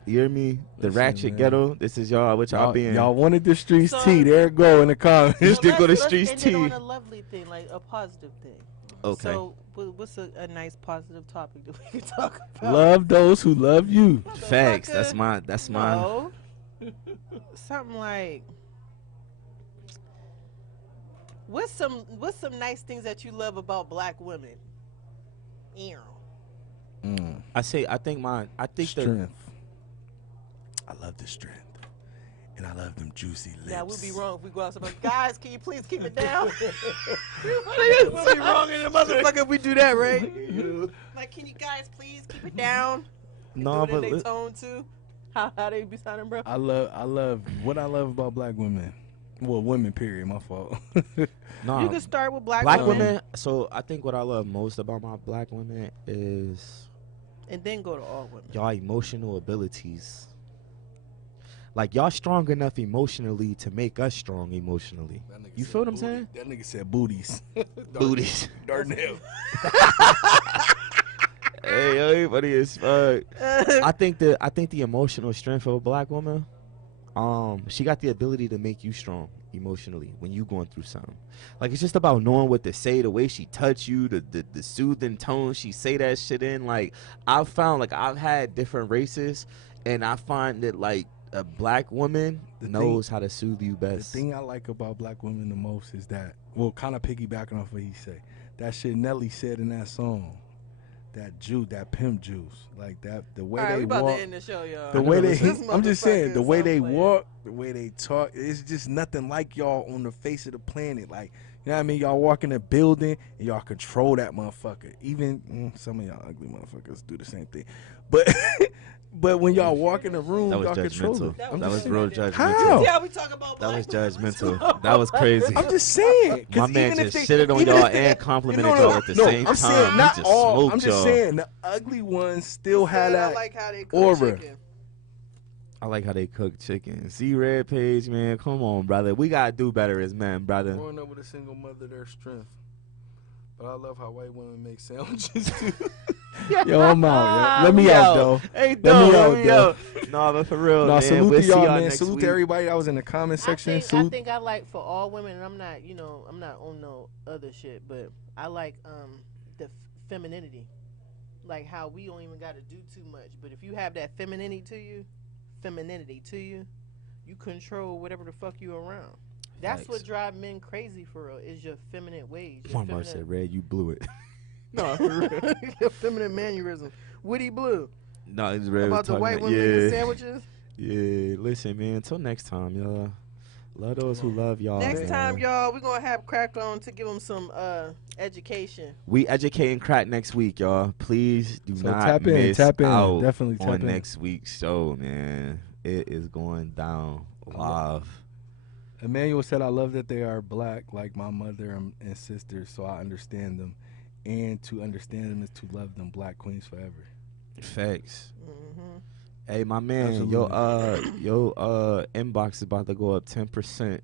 You hear me? The Listen, ratchet man. ghetto. This is y'all. What y'all being? Y'all wanted the streets So- tea. There it go in the comments. Just to go to let's streets end it on tea. a lovely thing, like a positive thing. Okay. So, what's a nice positive topic that we can talk about? Love those who love you. Facts. Motherfucker. That's my. That's my. No. Something like. What's some nice things that you love about black women? Ew. I think the Strength. I love the strength. And I love them juicy lips. Yeah, we'd be wrong if we go out somewhere. Guys, can you please keep it down? We'll be wrong in the motherfucker if we do that, right? Like, can you guys please keep it down? And No, do it in but they tone too. How they be sounding, bro? I love what I love about black women. Well, women, period. My fault. no. You can start with black Black women, women. So I think what I love most about my black women is and then go to all women. y'all emotional abilities. Like y'all strong enough emotionally to make us strong emotionally. You feel what I'm saying? That nigga said booties. Booties. Darnell. Hey, everybody is fuck. I think the emotional strength of a black woman, she got the ability to make you strong emotionally when you going through something. Like it's just about knowing what to say, the way she touch you, the soothing tone she say that shit in. Like I've found like I've had different races, and I find that like a black woman knows how to soothe you The best. thing I like about black women the most is that, well, kind of piggybacking off what he said, that shit Nelly said in that song, that pimp juice, like that, the way All right, we they about walk, to end the show, y'all. the way they, This I'm just saying, the motherfucker way is they so playing. walk, the way they talk, it's just nothing like y'all on the face of the planet. Like, you know what I mean? Y'all walk in a building and y'all control that motherfucker. Even some of y'all ugly motherfuckers do the same thing, but but when y'all walk in the room, That was y'all control judgmental. it. That I'm That just was real saying. judgmental. How? Yeah, we talk about That was black women. judgmental. That was crazy. I'm just saying. 'Cause My man even if just they- shitted on even y'all if they- and complimented No, y'all at the same I'm time. saying He not just all. smoked I'm just y'all. saying the ugly ones still had I that like how they cook aura. chicken. I like how they cook chicken. See Red Page, man. Come on, brother. We gotta do better as men, brother. Growing up with a single mother, their strength. But I love how white women make sandwiches too. Yo, I'm out. Yo. Let me out, though. Hey, Let me out, me though. out. No, but for real, No, man. salute We'll to see y'all, y'all man. next Salute week. to everybody that was in the comment section. I Salute. think I like for all women, and I'm not, I'm not on no other shit, but I like the femininity, like how we don't even got to do too much, but if you have that femininity to you, you control whatever the fuck you around. That's Facts. what drive men crazy for real. Is your feminine ways. Your One more said, Red, you blew it. No, for real. Your feminine mannerism. Woody Blue. No, it's Red About was the talking white about- women making yeah. sandwiches. Yeah, listen, man. Until next time, y'all. Love those who love y'all. Next man. time, y'all, we're going to have Crack on to give them some education. We educating crack next week, y'all. Please do So not tap in, miss tap in. out Definitely tap on in. next week's show, man. It is going down live. Emmanuel said, I love that they are black like my mother and sisters, so I understand them. And to understand them is to love them. Black queens forever. Facts. Mm-hmm. Hey, my man, your inbox is about to go up 10%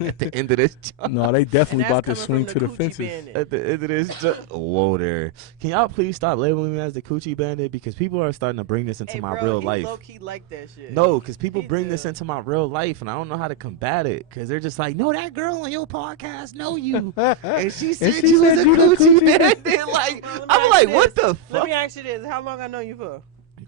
at the end of this. No, they definitely And about to that's swing coming to the from the Coochie fences. Bandit. At the end of this, whoa there. Can y'all please stop labeling me as the Coochie Bandit, because people are starting to bring this into Hey, my bro, real he life. low key like that shit. No, because people He bring this do. into my real life, and I don't know how to combat it. Because they're just like, no, that girl on your podcast know you, and she said she you was said a you the Coochie Coochie Bandit. Like, Well, let me I'm ask like, you what this. the Let fuck? me ask you this: how long I know you for?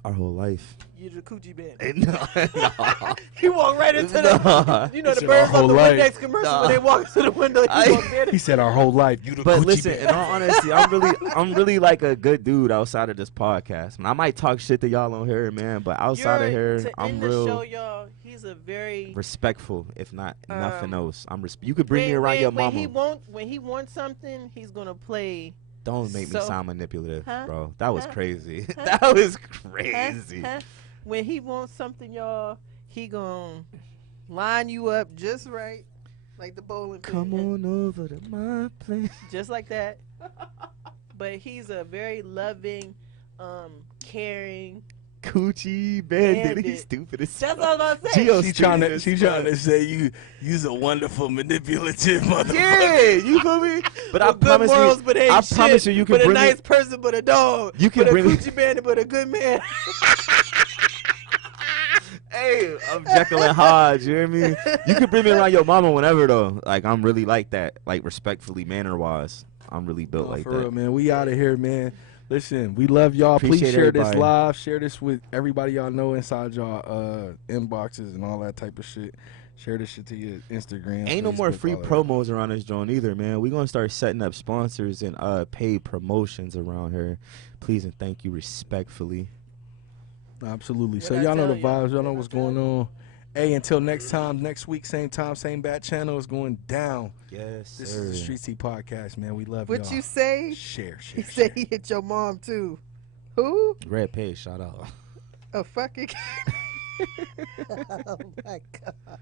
Our whole life. You the Coochie Bandit. No. He walked right into the, Nah. you know, He the said birds our on the whole life. Windex commercial Nah. when they walk to the window. He walked in. He said our whole life. You the But Gucci listen, Bandit. in all honesty, I'm really like a good dude outside of this podcast. Man, I might talk shit to y'all on here, man, but outside of here, to I'm end real the show, y'all. He's a very respectful, if not nothing Um, else. You could bring me around your mama. when he wants something, he's gonna play. Don't make me So- sound manipulative, Huh? bro. That was Huh? crazy. Huh? That was Huh? crazy. Huh? When he wants something, y'all, he gonna line you up just right, like the bowling pin. Come on over to my place. Just like that. But he's a very loving, caring. Coochie Bandit. Bandit. He's stupid as That's fuck. all I'm saying. Gio She stupid trying as fuck. to say you's a wonderful manipulative motherfucker. Yeah, you feel me? But I With good promise morals, you, but ain't I shit, promise you, you can but a bring nice me. person, but a dog. You can but bring a me- Coochie Bandit, but a good man. Hey, I'm Jekyll and Hyde. You hear me? You can bring me around your mama whenever though. Like I'm really like that. Like respectfully, manner wise, I'm really built No, like for that. real, man. We out of here, man. Listen, we love y'all. Appreciate Please share this everybody. live. Share this with everybody y'all know inside y'all inboxes and all that type of shit. Share this shit to your Instagram. Ain't no more Facebook, free all that. promos around this joint either, man. We gonna start setting up sponsors and paid promotions around here. Please and thank you respectfully. Absolutely. So What I y'all know the tell y'all? vibes. Y'all know What I what's tell going on. Hey, until next time, next week, same time, same bat channel is going down. Yes, This sir. is the Street T Podcast, man. We love What y'all. you say? Share, He share, said he hit your mom too. Who? Red Page, shout out. A fucking. Oh my god.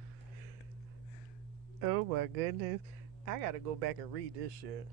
Oh my goodness. I gotta go back and read this shit.